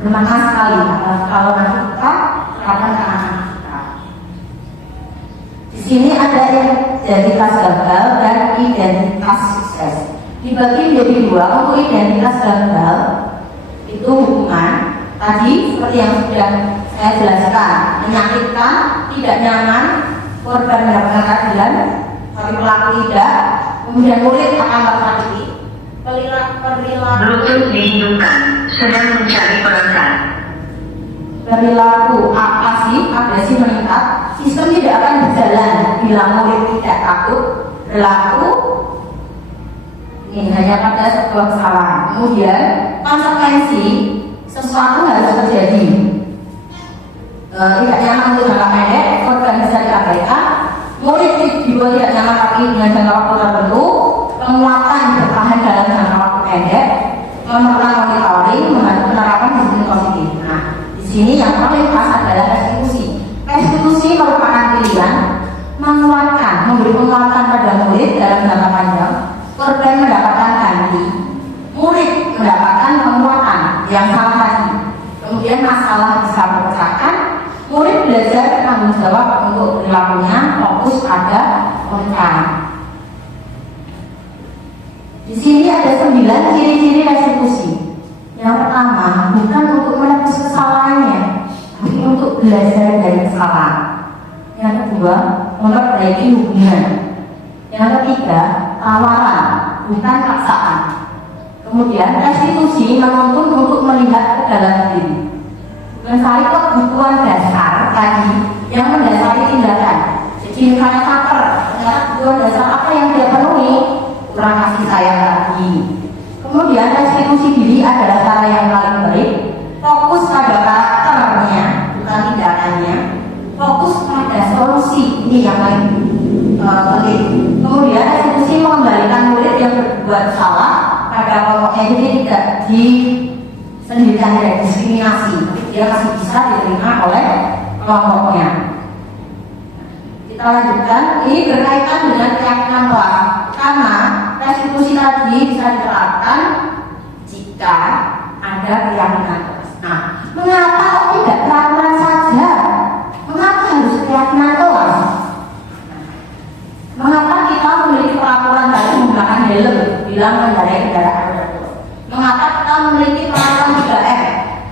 bermanfaat sekali kalau nanti kita terapkan ke anak-anak kita. Di sini ada identitas gagal dan identitas sukses. Dibagi menjadi dua. Untuk identitas gagal itu hukuman tadi seperti yang sudah saya jelaskan, menyakitkan, tidak nyaman, korban mendapatkan keadilan, tapi pelaku tidak, kemudian murid akan tersakiti. Bluetooth dihidupkan, sedang mencari perangkat. Perilaku agresi meningkat, sistem tidak akan berjalan bila murid tidak takut berlaku ini hanya pada sebuah kesalahan. Kemudian konsekuensi sesuatu harus terjadi. Tidak nyaman untuk jangka pendek, korban bisa diabaikan, murid dibuat tidak nyaman tapi dengan jangka waktu tertentu, penguatan bertahan dalam jangka waktu pendek, memerlukan monitoring, membantu penerapan disiplin positif. Nah, di sini yang paling pas adalah restitusi. Restitusi merupakan pilihan menguatkan, memberi penguatan pada murid dalam jangka panjang, korban mendapatkan ganti, murid mendapatkan penguatan yang sama tadi. Kemudian masalah bisa terpecahkan, murid belajar tanggung jawab untuk perilakunya, fokus pada pemecahan. Di sini ada 9 ciri-ciri restitusi. Yang pertama, bukan untuk menebus kesalahannya, tapi untuk belajar dari kesalahan. Yang kedua, memperbaiki hubungan. Yang ketiga, tawaran, bukan paksaan. Kemudian restitusi menuntut untuk melihat ke dalam diri, mencari kebutuhan dasar tadi yang mendasari tindakan. Jadi misalnya caper, ternyata kebutuhan dasar apa yang dia penuhi, kurang kasih sayang lagi. Kemudian restitusi diri adalah cara yang paling baik, fokus pada karakternya, bukan tindakannya, fokus pada solusi, ini yang paling penting. Kemudian restitusi mengembalikan murid yang berbuat salah pada pokoknya, jadi tidak disendirikan, tidak diskriminasi, dia masih bisa diterima oleh kelompoknya. Kita lanjutkan, ini berkaitan dengan keyakinan kelas, karena restitusi tadi bisa diterapkan jika ada keyakinan kelas. Nah, mengapa kok tidak peraturan saja? Mengapa harus keyakinan kelas? Mengapa kita memiliki peraturan tadi menggunakan helm bilang mengendarai kendaraan bermotor? Mengapa kita memiliki peraturan 3M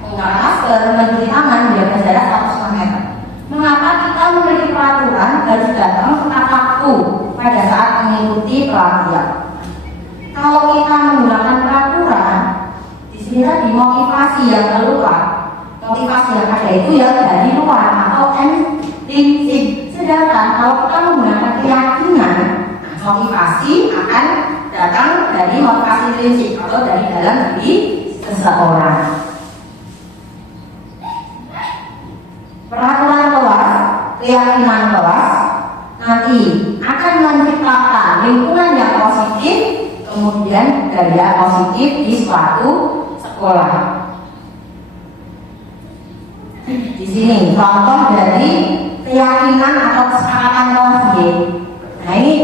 menggunakan masker, mencuci tangan, menjaga jarak 1,5 meter? Mengapa kita memiliki peraturan harus datang tepat waktu pada saat mengikuti pelatihan? Kalau kita menggunakan peraturan, di sini tadi motivasi yang keluar, motivasi yang ada itu yang dari luar atau intrinsik. Sedangkan kalau kita menggunakan keyakinan, motivasi akan datang dari motivasi intrinsik atau dari dalam diri seseorang. Peraturan kelas, keyakinan kelas nanti akan menciptakan lingkungan yang positif, kemudian gaya positif di suatu sekolah. Di sini contoh dari keyakinan atau kesepakatan kelas Y. Nah, ini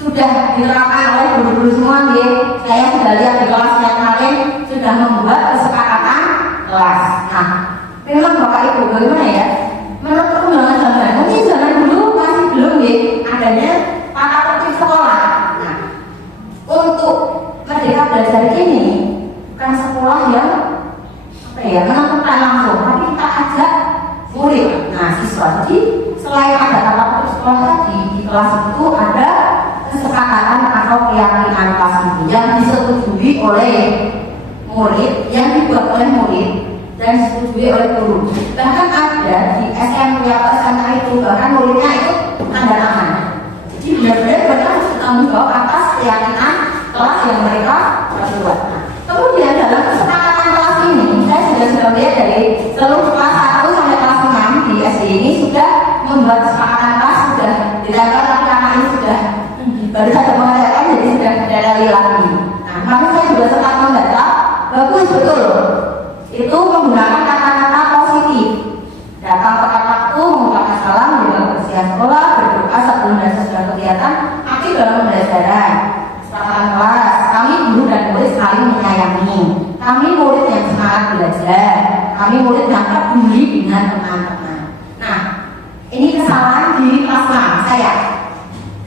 sudah diterapkan oleh guru-guru semua Y. Saya sudah lihat di kelas yang kemarin sudah membuat kesepakatan kelas. Nah, memang Bapak Ibu bagaimana ya? Menurut perkembangan zaman, mungkin zaman dulu masih belum ya adanya tata tertib sekolah. Nah, untuk Merdeka Belajar ini bukan sekolah yang menentukan langsung, tapi kita ajak murid, siswa. Jadi selain ada tata tertib sekolah tadi, di kelas itu ada kesepakatan atau keyakinan kelas itu yang disetujui oleh murid, yang dibuat oleh murid dan disetujui oleh guru. Bahkan ada di SMP atau SMA itu, bahkan muridnya itu tanda tangan. Jadi benar-benar mereka harus bertanggung jawab atas keyakinan kelas yang mereka buat. Kemudian dalam kesepakatan kelas ini, saya sudah melihat dari seluruh kelas 1 sampai kelas 6 di SD ini sudah membuat kesepakatan kelas, sudah ditambah anak-anak ini sudah baru saja mengadakan, jadi sudah tidak lagi. Nah, kemarin saya juga sempat membaca, bagus betul. Itu menggunakan kata-kata positif. Datang tepat waktu, mengucapkan salam, menjaga kebersihan sekolah, berdoa sebelum dan sesudah kegiatan, aktif dalam pembelajaran. Kesepakatan kelas, kami guru dan murid saling menyayangi. Kami murid yang semangat belajar. Kami murid yang peduli dengan teman-teman. Nah, ini kesalahan di kelas 6 saya.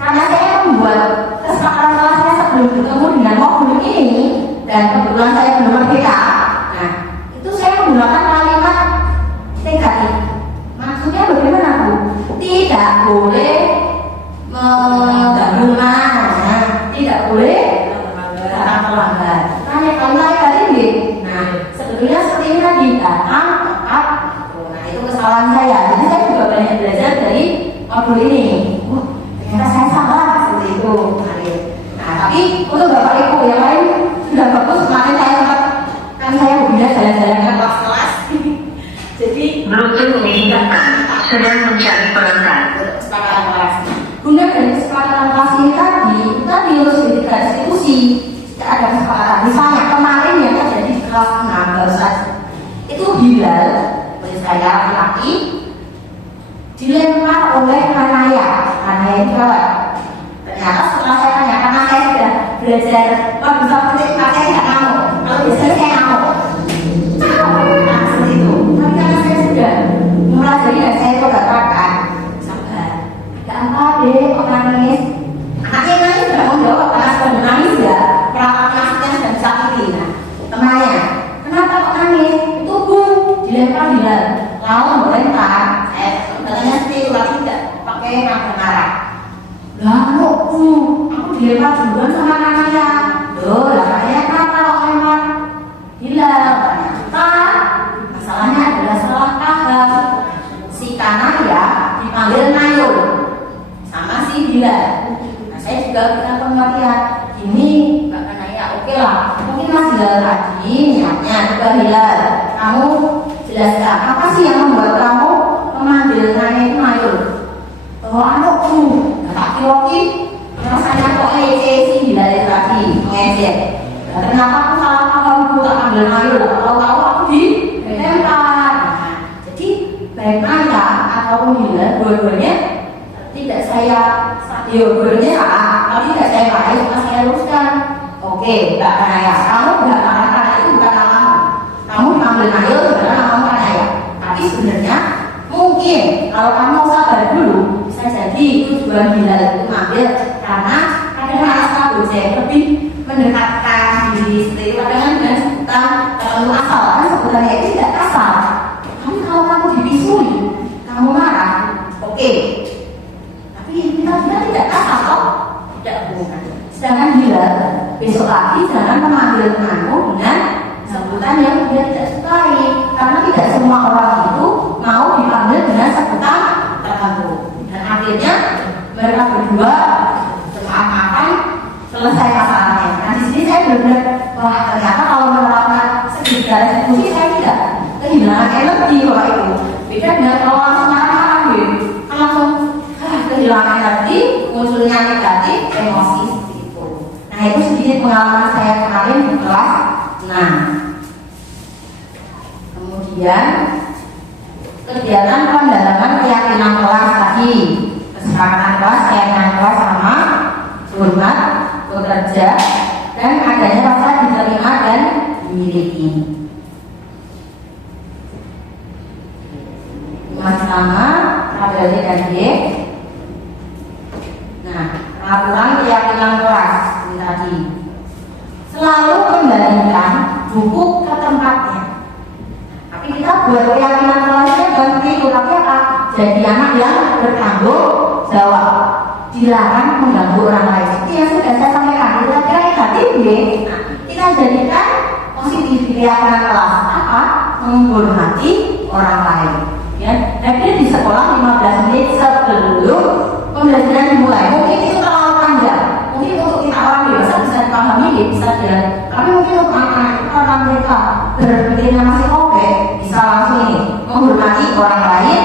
Karena saya membuat kesepakatan kelasnya sebelum bertemu dengan modul ini, dan kebetulan saya belum merdeka. Nah, itu saya menggunakan kalimat negatif. Maksudnya bagaimana, Bu? Tidak boleh menggabungkan, tidak boleh datang terlambat. Tanya kalau tadi ini, nah sebetulnya seperti ini tadi, datang tepat. Nah itu kesalahan saya. Jadi saya juga banyak belajar dari modul ini. Ternyata saya salah seperti itu. Nah tapi untuk Bapak Ibu yang lain sudah bagus. Kemarin saya sempat, kan saya hobinya jalan-jalan ke kelas-kelas. Jadi Bluetooth dihidupkan, sedang mencari pelengkap. kesepakatan kelas. Guna dari kesepakatan kelas ini tadi harus diberikan institusi. Jika ada kesepakatan, misalnya kemarin yang terjadi di kelas 6 baru saja, itu Bilal, murid saya laki-laki, dilempar oleh Anaya itu kawan. Ternyata setelah saya tanya, karena saya sudah belajar bisa petik, saya tidak ngamuk. Kalau biasanya saya ngamuk. Nah seperti itu. Tapi karena saya sudah mempelajari dan saya coba terapkan, sabar. Gak apa deh, kok nangis. Anaknya nangis tidak mau jawab karena sudah nangis ya. Perawatnya sedang dan sakiti. Nah, temannya, kenapa kok nangis? Itu Bu, dilempar Bilal. Lalu melempar. Saya katanya seperti itu, tapi tidak pakai marah-marah. Lalu, aku dilempar duluan sama anaknya. Loh, lah kayaknya kenapa kok lempar Bilal? Ternyata masalahnya adalah salah paham. Si Kanaya dipanggil Nayul sama si Bilal. Nah, saya juga bilang pengertian ini Mbak Kanaya, oke lah. Mungkin Mas Bilal tadi niatnya juga Bilal. Kamu jelaskan apa sih yang membuat kamu memanggil Naya itu Nayul? Oh, anakku, tak kiroki rasanya kok ece si Bilal itu tadi ngejek. Kenapa aku salah paham dulu tak ambil Nayul? Kalau tahu aku dilempar. Jadi baik Naya atau Bilal dua-duanya tidak saya dua-duanya salah. Kalau tidak saya baik, saya luruskan. Oke, Mbak Kanaya, kamu tidak marah karena itu bukan namamu. Kamu panggil Nayul sebenarnya namamu Kanaya. Tapi sebenarnya mungkin kalau kamu sabar dulu, bisa jadi itu juga Bilal itu ngambil karena kadang-kadang asal gojek lebih mendekatkan diri sendiri kadang dengan sebutan terlalu asal, kan sebutannya itu tidak asal. Tapi kalau kamu dipisui, kamu marah, oke. Tapi kita tidak asal kok, tidak bukan. Sedangkan Bilal besok lagi jangan memanggil temanmu dengan sebutan yang dia tidak sukai, karena tidak semua orang itu mau dipanggil dengan sebutan tertentu. Dan akhirnya mereka berdua maaf-maafan, selesai masalahnya. Nah di sini saya benar-benar wah ternyata kalau menerapkan segala diskusi saya tidak kehilangan energi Bapak Ibu. Beda dengan kalau langsung marah-marah gitu, kan langsung kehilangan energi, munculnya negatif, emosi seperti itu. Nah itu sedikit pengalaman saya kemarin di kelas. Nah kemudian kegiatan pendalaman keyakinan kelas tadi, kesepakatan kelas, keyakinan kelas sama hormat, bekerja, dan adanya rasa diterima dan dimiliki. Masih sama, KBLT dan D. Nah, peraturan keyakinan kelas ini tadi. Selalu kembalikan buku ke tempatnya. Tapi kita buat keyakinan kelasnya seperti itu, tapi apa? Jadi anak yang bertanggung jawab, dilarang mengganggu orang lain. Seperti yang sudah saya sampaikan, kita kira negatif, nah, kita jadikan positif di keyakinan kelas apa? Menghormati orang lain. Ya, hadir di sekolah 15 menit sebelum pembelajaran dimulai. Mungkin itu terlalu panjang, mungkin untuk kita orang dewasa bisa dipahami, bisa dia. Tapi mungkin untuk anak-anak itu karena mereka berpikirnya masih oke, bisa langsung ini menghormati orang lain.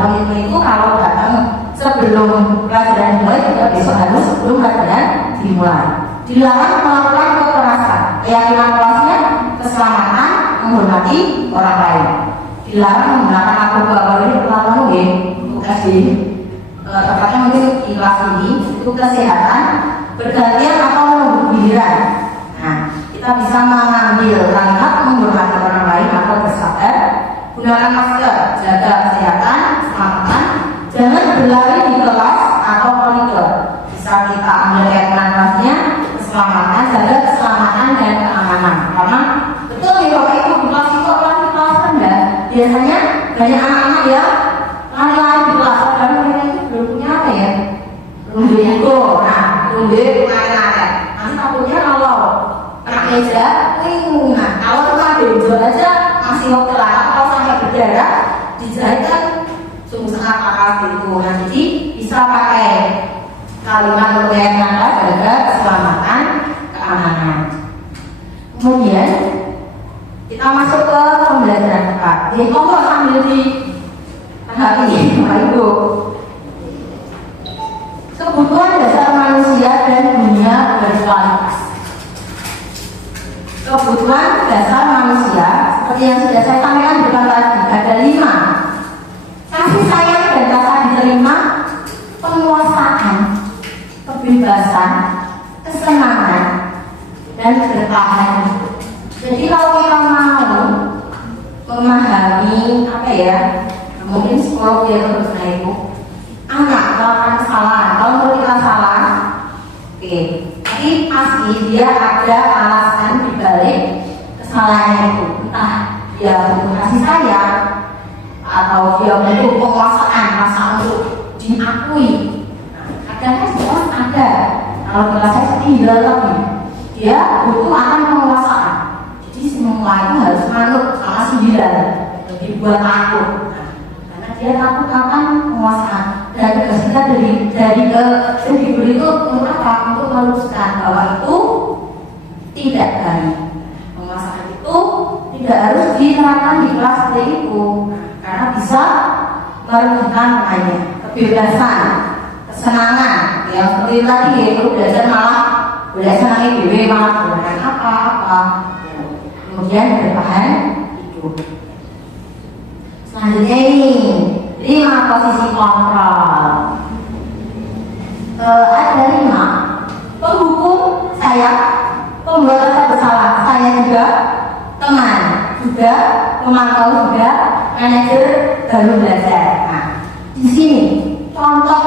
Komitmen itu kalau datang sebelum pelajaran dimulai juga besok harus sebelum pelajaran dimulai. Dilarang melakukan kekerasan, keyakinan kelasnya, keselamatan, menghormati orang lain. Dilarang menggunakan narkoba. Kalau ini pertama untuk SD, tepatnya mungkin di kelas ini itu kesehatan, bergantian atau giliran. Nah, kita bisa mengambil langkah menghormati orang lain atau bersabar, gunakan masker, jaga kesehatan, keselamatan, jangan berlari di kelas atau koridor. Bisa kita ambil keyakinan kelasnya, keselamatan, jaga keselamatan dan keamanan. Karena betul nih Bapak Ibu, di kelas itu orang di kelas rendah biasanya banyak anak-anak ya lari-lari di kelas, padahal mereka itu belum punya apa ya, belum ego, belum kemana-mana. Nanti takutnya kalau kena meja, nah kalau cuma benjol aja masih oke lah, kalau sampai berdarah dijahit kan sungguh sangat fatal gitu. Nah jadi bisa pakai kalimat keyakinan kelas, jaga keselamatan, keamanan. Kemudian kita masuk ke pembelajaran tepat. Jadi kamu sambil di perhati, Bapak Ibu. Kebutuhan dasar manusia dan dunia berkualitas. Kebutuhan dasar manusia seperti yang sudah saya sampaikan bukan tadi, ada 5. Kasih sayang dan rasa diterima, penguasaan, kebebasan, kesenangan, dan bertahan. Jadi kalau kita mau memahami apa ya, mungkin psikolog dia terusnya itu anak melakukan kesalahan, kalau menurut kita salah, oke, tapi pasti dia ada alasan dibalik kesalahannya itu. Entah dia butuh kasih sayang atau dia butuh penguasaan, rasa untuk diakui. Kadang-kadang jelas ada. Kalau kita saya tinggal lagi, dia butuh akan penguasaan. Jadi semua itu harus manut sama 9, dibuat takut. Karena dia takut akan penguasaan. Dan tugas kita dari guru itu untuk apa? Untuk meluruskan bahwa itu tidak baik. Penguasaan itu tidak harus diterapkan di kelas seperti itu, karena bisa merugikan hanya kebebasan, kesenangan. Yang seperti tadi ya, belajar malah senangnya dewe, malah gunakan apa-apa. Kemudian bertahan hidup. Selanjutnya ini 5 posisi kontrol. Ada 5: penghukum saya, pembuat rasa bersalah saya juga, teman juga, pemantau juga, manajer baru belajar. Nah, di sini contoh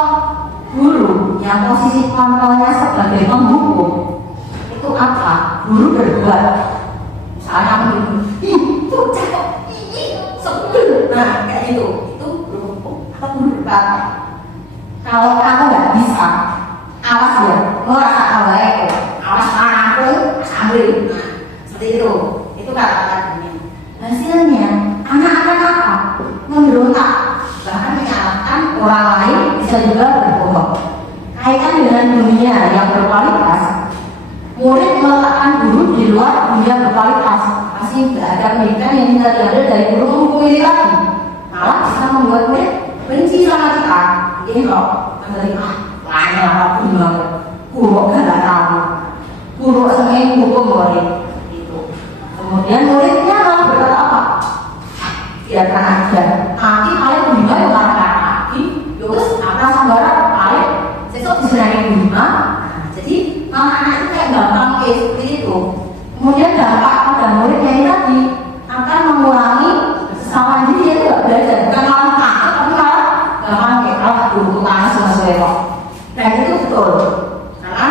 guru yang posisi kontrolnya sebagai penghukum itu apa? Guru berbuat, misalnya itu cakep, ini sebel, nah kayak gitu, itu guru hukum atau guru berbuat. Kalau kamu nggak bisa, awas ya, lo rasa kamu itu, awas anakku sambil, nah seperti itu kata-katanya. Hasilnya anak akan apa? Memberontak, bahkan menyalahkan orang lain, bisa juga berbohong. Kaitan dengan dunia yang berkualitas, murid meletakkan guru di luar dunia berkualitas. Pasti tidak ada pendidikan yang kita diambil dari guru menghukum ini lagi, malah bisa membuat murid benci sama kita. Ini kok menerima lain apapun banget, guru nggak tahu, guru sengaja hukum murid itu. Kemudian muridnya malah berkata apa? Biarkan aja, nanti kalian juga yang marah lagi, yowes apa sembarang kalian besok disenangi bunga. Jadi malah anak itu kayak gampang kayak seperti itu. Kemudian dampak pada muridnya ini tadi akan mengurangi kesalahan diri, dia tidak belajar, bukan malah takut, tapi malah gampang kayak kalau guru tanya semua kok. Dan itu betul, karena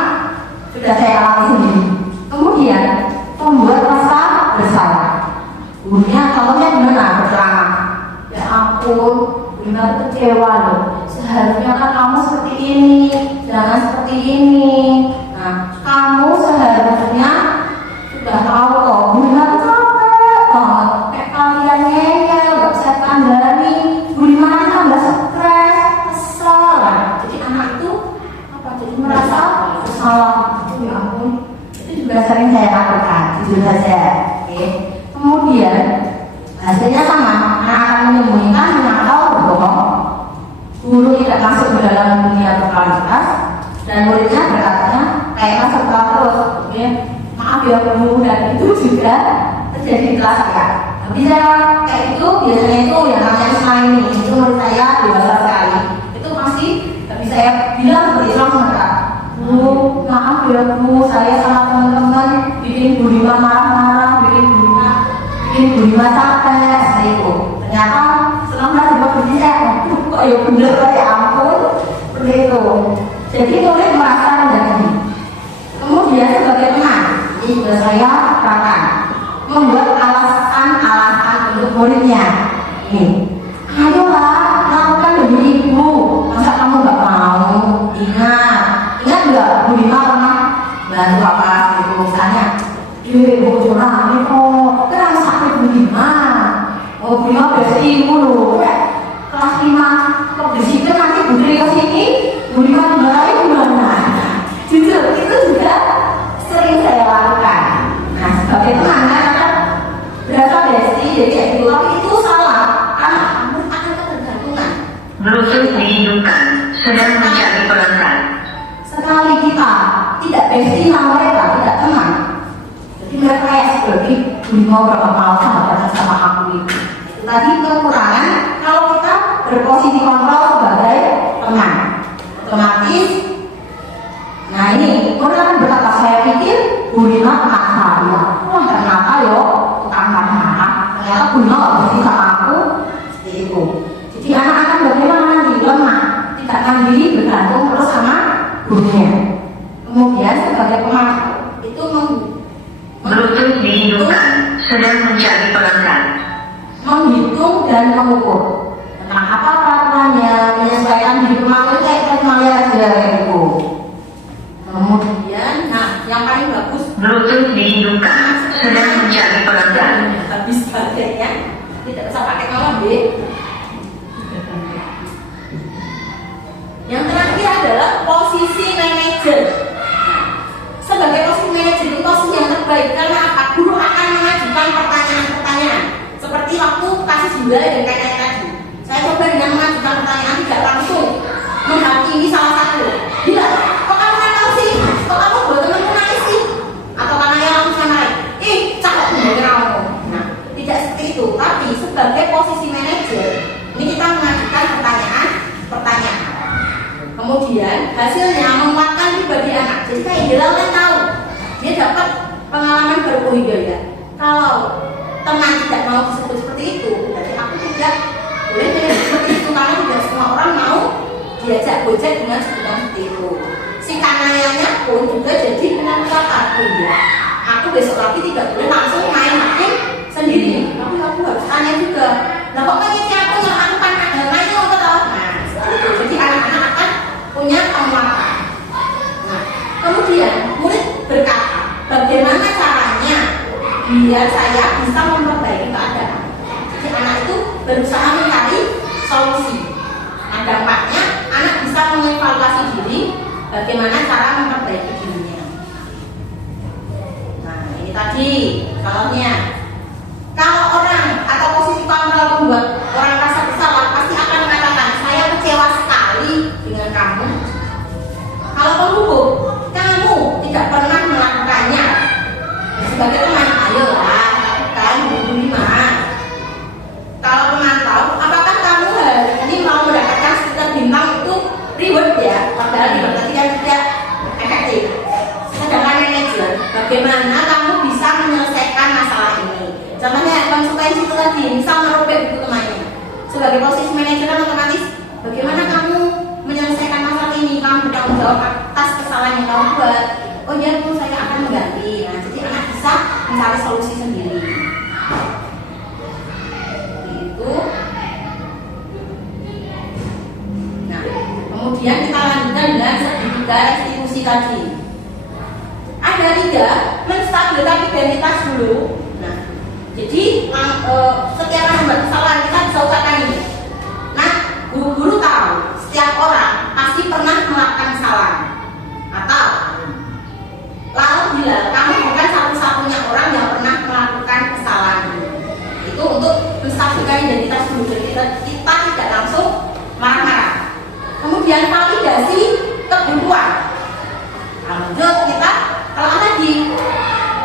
sudah saya alami sendiri. Kemudian membuat rasa bersalah. Gurunya contohnya gimana? Berceramah, ya ampun, Bunda kecewa loh, seharusnya kan kamu seperti ini, jangan seperti ini. Nah, kamu seharusnya sudah tahu kok, Bunda capek banget, kayak kalian ngeyel, gak bisa kandani. Bunda merasa bersalah. Ya ampun, itu juga sering saya lakukan, jujur saja. Oke. Kemudian hasilnya sama, anak akan menyembunyikan, menangkal, berbohong. Guru tidak masuk ke dalam dunia berkualitas dan muridnya berkatanya kayak masuk terus. Oke. Maaf ya guru, dan itu juga terjadi di kelas saya. Tapi saya kayak itu biasanya itu yang namanya Isma ini, itu menurut saya dewasa sekali. Itu pasti tapi saya bilang seperti itu langsung mereka, Bu, maaf ya Bu, saya sama teman-teman bikin Bu Rima marah-marah, bikin Bu Rima capek, seperti itu. Ternyata setelah saya berdiri saya, kok ya bener ya ampun, seperti itu. Jadi murid merasa rendah diri. Kemudian sebagai teman, ini juga saya katakan membuat alasan-alasan untuk muridnya. Ini, ayolah lakukan demi ibu. Masa kamu nggak mau? Ingat nggak Bu Rima pernah bantu apa gitu misalnya? Ibu curang nih kok, kenapa sakit Bu Rima? Oh Bu Rima berarti ibu loh. Kelas 5 kebersihan nanti Bu Tri ke sini, Bu Rima dimarahin gimana? Jujur itu juga sering saya lakukan. Nah sebagai teman karena berasa besti jadi kayak gitu, tapi itu salah karena kamu akan ketergantungan. Bluetooth dihidupkan, sedang mencari pelengkap. Sekali kita tidak besti sama mereka, tidak teman, jadi mereka kayak seperti mau berapa mau sahabatan sama aku itu. Itu tadi kekurangan kalau kita berposisi kontrol sebagai teman, otomatis. Nah ini, mereka akan berkata, saya pikir Bu Rima anak saya. Wah ternyata yo, tukang marah-marah. Ternyata Bu Rima gak bersih sama aku. Seperti itu. Jadi anak-anak bagaimana nanti lemah, tidak mandiri, bergantung terus sama gurunya. Kemudian sebagai pemantau itu Bluetooth dihidupkan, sedang mencari pelengkap. menghitung dan mengukur tentang apa peraturannya, menyesuaikan diri pemantau itu kayak semuanya aja gitu. Kemudian, nah yang paling bagus Bluetooth dihidupkan, sedang mencari pelengkap. habis baterainya tidak bisa pakai malam B. Yang terakhir adalah posisi manajer. Sebagai posisi manajer itu posisi yang terbaik karena apa? Guru akan mengajukan pertanyaan-pertanyaan seperti waktu kasus Bunda dan kayak tadi. Saya coba dengan mengajukan pertanyaan tidak langsung menghakimi salah satu. Gila, kok kamu nggak tahu sih? Kok kamu buat temenmu nangis sih? Atau karena yang langsung naik? Cakep bener kamu. Nah, tidak seperti itu. Tapi sebagai posisi manajer, ini kita mengajukan pertanyaan. Kemudian hasilnya menguatkan pribadi anak. Jadi kayak Hilal kan tahu, dia dapat pengalaman baru. Oh iya ya, kalau teman tidak mau disebut seperti itu, berarti aku tidak boleh jadi seperti itu karena tidak semua orang mau diajak gojek dengan sebutan seperti itu. Si kanayanya pun juga jadi penangkapan. Oh iya, aku besok lagi tidak boleh langsung main hakim sendiri. Tapi aku harus tanya juga. Nah kok kayaknya aku yang aku kan nanya apa tahu? Nah seperti itu. Jadi anak-anak akan punya penguatan. Nah kemudian murid berkata, bagaimana caranya biar saya bisa memperbaiki keadaan? Jadi anak itu berusaha mencari solusi. Nah dampaknya anak bisa mengevaluasi diri, bagaimana cara memperbaiki dirinya. Nah ini tadi contohnya. Kalau orang atau posisi kontrol membuat orang merasa bersalah, pasti akan mengatakan saya kecewa sekali dengan kamu. Kalau penghukum, kamu tidak pernah melakukannya. Sebagai teman, ayolah lakukan Bu Rima. Kalau pemantau, apakah kamu hari ini mau mendapatkan stiker bintang itu reward ya? Padahal reward tadi kan tidak efektif. Sedangkan manajer, bagaimana kamu bisa menyelesaikan masalah ini? Contohnya konsekuensi itu tadi, misal merobek buku temannya. Sebagai posisi manajer kan otomatis, bagaimana kamu menyelesaikan masalah ini? Kamu bertanggung jawab atas kesalahan yang kamu buat. Oh ya Bu, saya akan mengganti. Nah, jadi anak bisa mencari solusi sendiri. Itu. Nah, kemudian kita lanjutkan dengan sertifikat restitusi tadi. Ada 3, menstabilkan identitas dulu. Nah, jadi setiap orang membuat kesalahan kita bisa ucapkan ini. Nah, guru-guru tahu setiap orang pasti pernah melakukan kesalahan. Atau lalu bila kamu bukan satu-satunya orang yang pernah melakukan kesalahan itu untuk menstabilkan identitas dulu, jadi kita tidak langsung marah-marah. Kemudian validasi kebutuhan. Lanjut kita kalau tadi,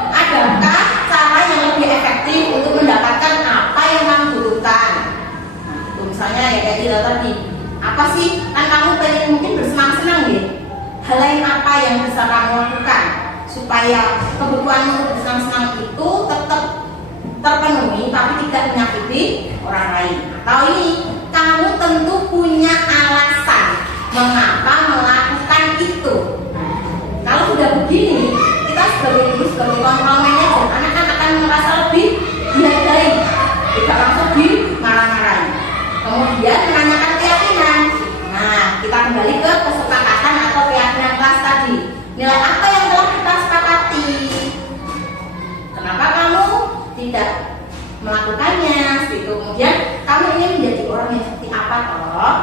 adakah cara yang lebih efektif untuk mendapatkan apa yang kamu butuhkan? Nah, misalnya ya kayak gitu tadi, apa sih kan kamu pengen mungkin bersenang-senang deh. Hal lain apa yang bisa kamu lakukan supaya kebutuhanmu untuk bersenang-senang itu tetap terpenuhi tapi tidak menyakiti orang lain? Atau ini kamu tentu punya alasan mengapa melakukan itu. Kalau sudah begini, kita sebagai guru, sebagai kontrol manajer, anak-anak akan merasa lebih dihargai, tidak langsung dimarah-marahi. Kemudian menanyakan keyakinan. Nah, kita kembali ke kesepakatan atau keyakinan kelas tadi. Nilai apa yang telah kita sepakati? Kenapa kamu tidak melakukannya? Gitu. Kemudian kamu ingin menjadi orang yang seperti apa toh?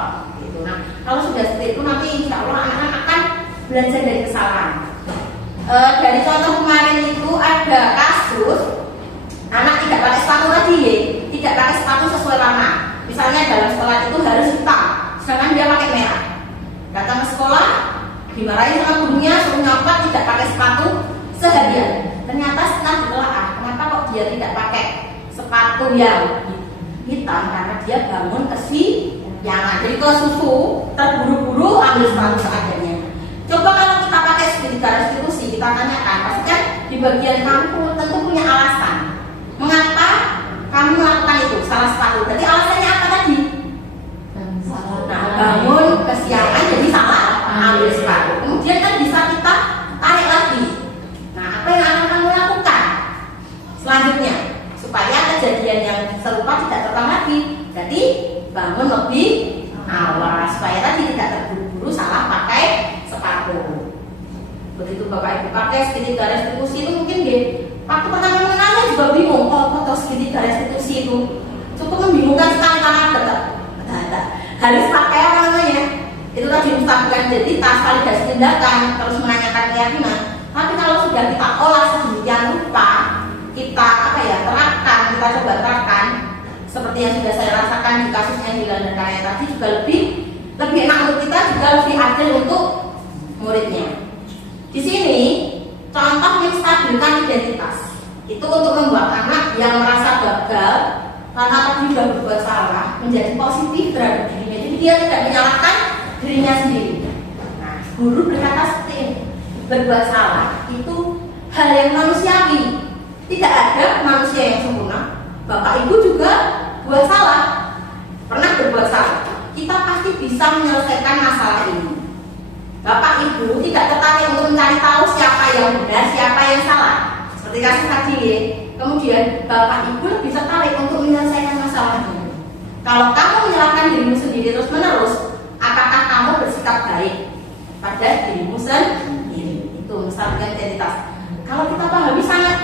Gitu. Nah, kalau sudah seperti itu nanti insya Allah anak-anak akan belajar dari kesalahan. Dari contoh kemarin itu ada kasus anak tidak pakai sepatu tadi ya, tidak pakai sepatu sesuai warna. Misalnya dalam sekolah itu harus hitam, sedangkan dia pakai merah. Datang ke sekolah, dimarahin sama gurunya, suruh nyopot tidak pakai sepatu seharian. Ternyata setelah ditelaah, kenapa kok dia tidak pakai sepatu yang hitam? Karena dia bangun kesiangan, jadi ke susu terburu-buru ambil sepatu seadanya. Coba kalau kita pakai segitiga restitusi, kita tanyakan, pasti kan di bagian kamu tentu punya alasan mengapa kamu melakukan itu, salah sepatu. Berarti alasannya apa tadi? Nah, bangun kesiangan jadi salah ambil sepatu. Kemudian kan bisa kita tarik lagi. Nah, apa yang akan kamu lakukan selanjutnya supaya kejadian yang serupa tidak terulang lagi? Jadi bangun lebih awal supaya tadi tidak terburu-buru salah pakai sepatu. Begitu Bapak Ibu pakai segitiga restitusi itu mungkin deh waktu pertama mengenalnya juga bingung, foto segitiga restitusi itu cukup membingungkan sekali karena harus pakai apa namanya itu tadi menstabilkan identitas, validasi tindakan, terus menanyakan keyakinan. Tapi kalau sudah kita olah sedemikian rupa, kita terapkan, kita coba terapkan seperti yang sudah saya rasakan di kasusnya di London Raya tadi, juga lebih enak untuk kita, juga lebih adil untuk muridnya. Di sini contoh menstabilkan identitas itu untuk membuat anak yang merasa gagal karena tadi sudah berbuat salah menjadi positif terhadap dirinya. Jadi dia tidak menyalahkan dirinya sendiri. Nah, guru berkata seperti ini, berbuat salah itu hal yang manusiawi. Tidak ada manusia yang sempurna. Bapak Ibu juga buat salah, pernah berbuat salah. Kita pasti bisa menyelesaikan masalah ini. Bapak Ibu tidak tertarik untuk mencari tahu siapa yang benar, siapa yang salah. Seperti kasus tadi ya. Kemudian Bapak Ibu lebih tertarik untuk menyelesaikan masalah ini. Kalau kamu menyalahkan dirimu sendiri terus menerus, apakah kamu bersikap baik pada dirimu sendiri? Itu menstabilkan identitas. Kalau kita pahami sangat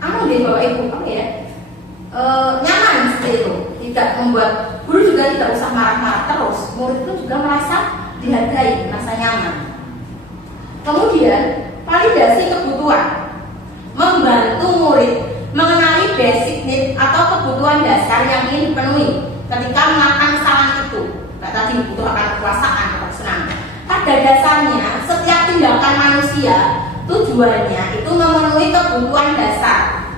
aman deh Bapak Ibu, nyaman seperti itu. Tidak membuat guru juga tidak usah marah-marah terus. Murid itu juga merasa dihargai, merasa nyaman. Kemudian validasi kebutuhan, membantu murid mengenali basic need atau kebutuhan dasar yang ingin dipenuhi ketika melakukan kesalahan itu. Tadi dibutuhkan kekuasaan atau kesenangan. Pada dasarnya setiap tindakan manusia tujuannya itu memenuhi kebutuhan dasar.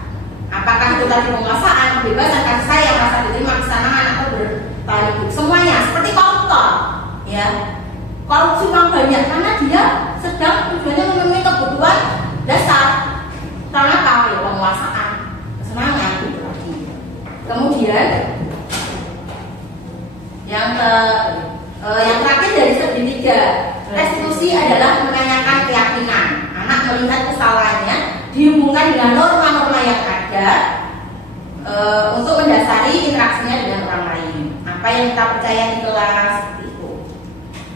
Apakah itu tadi penguasaan, kebebasan, kasih sayang, rasa diterima, kesenangan atau bertahan hidup, semuanya seperti koruptor, ya. Korupsi uang banyak karena dia sedang tujuannya memenuhi kebutuhan dasar. Karena apa? Penguasaan, kesenangan itu lagi. Kemudian yang terakhir dari segitiga restitusi adalah menanyakan keyakinan. Anak melihat kesalahannya dihubungkan dengan norma-norma yang ada untuk mendasari interaksinya dengan orang lain. Apa yang kita percaya di kelas itu.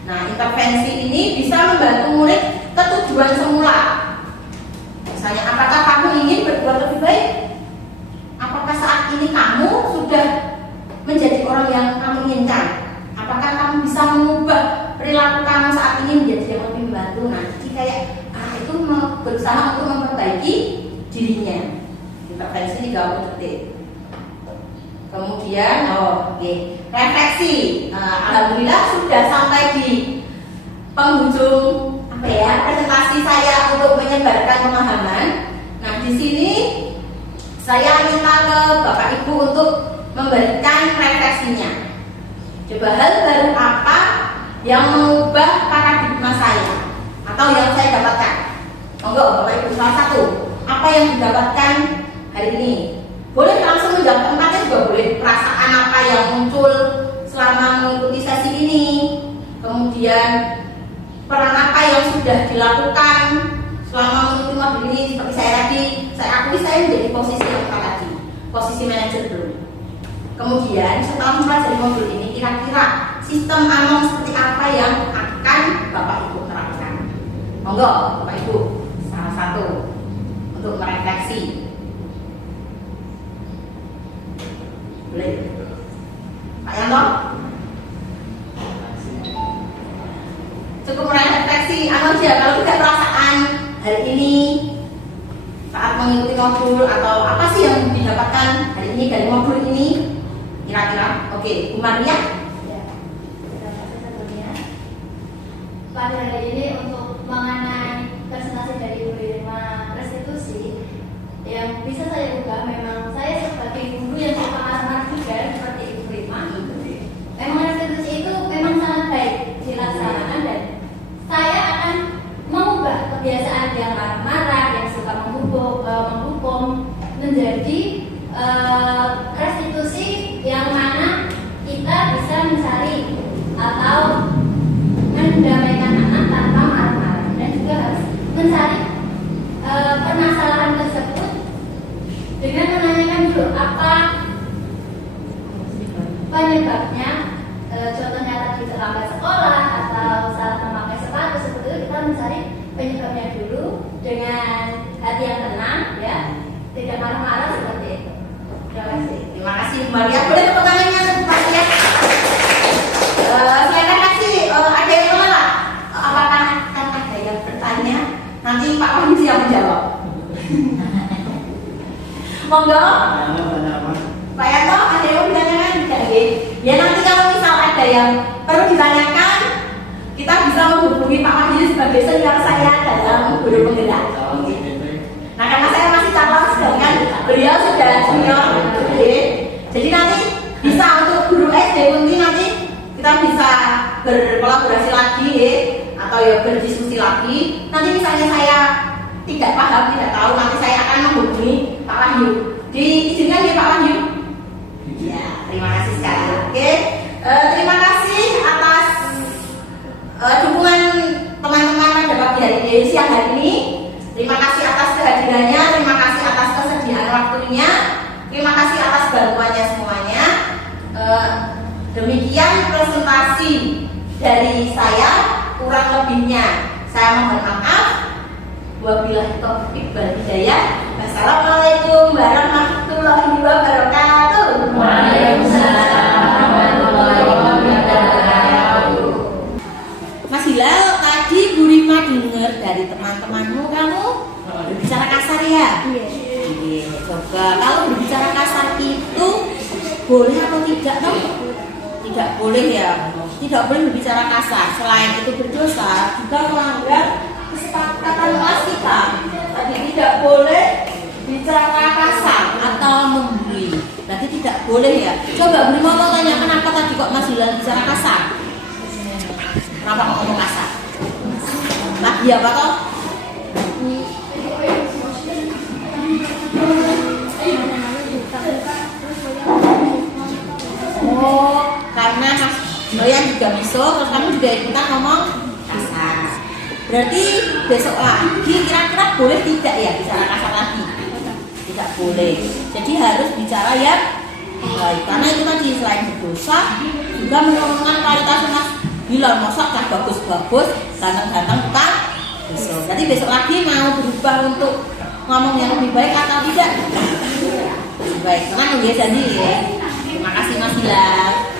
Nah, intervensi ini bisa membantu murid ke tujuan semula. Misalnya, apakah kamu ingin berbuat lebih baik? Apakah saat ini kamu sudah menjadi orang yang kamu inginkan? Apakah kamu bisa mengubah perilaku kamu saat ini menjadi yang lebih membantu? Nah, jika memperbaiki dirinya. Intervensi 30 detik. Kemudian, refleksi. Alhamdulillah sudah sampai di penghujung presentasi saya untuk menyebarkan pemahaman. Nah, di sini saya minta ke Bapak Ibu untuk memberikan refleksinya. Coba hal baru apa yang mengubah paradigma saya atau yang saya dapatkan? Monggo Bapak Ibu, salah satu apa yang didapatkan hari ini? Boleh langsung menjawab, tempatnya juga boleh. Perasaan apa yang muncul selama mengikuti sesi ini? Kemudian peran apa yang sudah dilakukan selama mengikuti modul ini? Seperti saya tadi, saya akui saya menjadi posisi apa tadi? Posisi manajer dulu. Kemudian setelah mempelajari modul ini, kira-kira sistem AMONG seperti apa yang akan Bapak Ibu terapkan? Monggo Bapak Ibu, salah satu untuk merefleksi. Boleh? Pak Yanto? Cukup merefleksi aja, kalau tidak perasaan hari ini saat mengikuti modul atau apa sih yang didapatkan hari ini dari modul ini kira-kira? Oke, Bu Maria? Ya, terima kasih sebelumnya. Pada hari ini untuk mengenai presentasi dari Bu Irma restitusi yang bisa saya ubah, memang saya sebagai guru yang suka marah juga seperti Ibu Irma. Memang restitusi itu memang sangat baik dilaksanakan dan saya akan mengubah kebiasaan yang marah-marah, yang suka menghukum menjadi restitusi yang mana kita bisa mencari atau mendamaikan anak tanpa marah-marah, dan juga harus mencari permasalahan tersebut dengan menanyakan dulu apa penyebabnya. Contohnya tadi terlambat sekolah atau salah memakai sepatu, seperti itu kita mencari penyebabnya dulu dengan hati yang tenang, ya, tidak marah-marah seperti itu. Terima kasih. Terima kasih Bu Maria. Boleh tepuk tangannya Pak ya? Selain refleksi, ada yang menolak? Apakah akan ada yang bertanya? Nanti Pak Wahyu siap menjawab. Monggo. Pak Yanto, ada yang mau ditanyakan? Tidak, ya nanti kalau misal ada yang perlu ditanyakan, kita bisa menghubungi Pak Wahyu sebagai senior saya dalam guru penggerak. Nah, karena saya masih calon, sedangkan beliau sudah senior, jadi nanti bisa untuk guru SD mungkin nanti kita bisa berkolaborasi lagi, atau ya berdiskusi lagi. Nanti misalnya saya tidak paham, tidak tahu, nanti saya akan menghubungi Pak Wahyu. Diizinkan ya Pak Wahyu? Ya, terima kasih sekali. Oke, terima kasih atas dukungan teman-teman pada pagi hari ini, siang hari ini. Terima kasih atas kehadirannya, terima kasih atas kesediaan waktunya, terima kasih atas bantuannya semuanya. Demikian presentasi dari saya, kurang lebihnya saya mohon maaf. Wabillahi taufiq wal hidayah. Wassalamualaikum warahmatullahi wabarakatuh. Waalaikumsalam warahmatullahi wabarakatuh. Mas Hilal, tadi Bu Rima dengar dari teman-temanmu kamu berbicara kasar ya? Iya. Coba kalau berbicara kasar itu boleh atau tidak toh? Tidak boleh ya. Tidak boleh berbicara kasar. Selain itu berdosa, juga melanggar kesepakatan kelas kita. Tadi tidak boleh bicara kasar atau membuli. Berarti tidak boleh ya. Coba Bu Rima mau tanya, kenapa tadi kok Mas Hilal bicara kasar? Kenapa kok ngomong kasar? Lagi apa toh? Oh, karena Mas Doyan juga besok, terus kamu juga ikutan ngomong kasar. Berarti besok lagi kira-kira boleh tidak ya bicara kasar lagi? Tidak boleh. Jadi harus bicara yang baik. Karena itu tadi selain berdosa juga menurunkan kualitas Mas Hilal. Masak kan bagus-bagus, ganteng-ganteng bukan besok. Jadi besok lagi mau berubah untuk ngomong yang lebih baik atau tidak? Lebih baik. Tenang ya, jadi ya. Terima kasih Mas Hilal.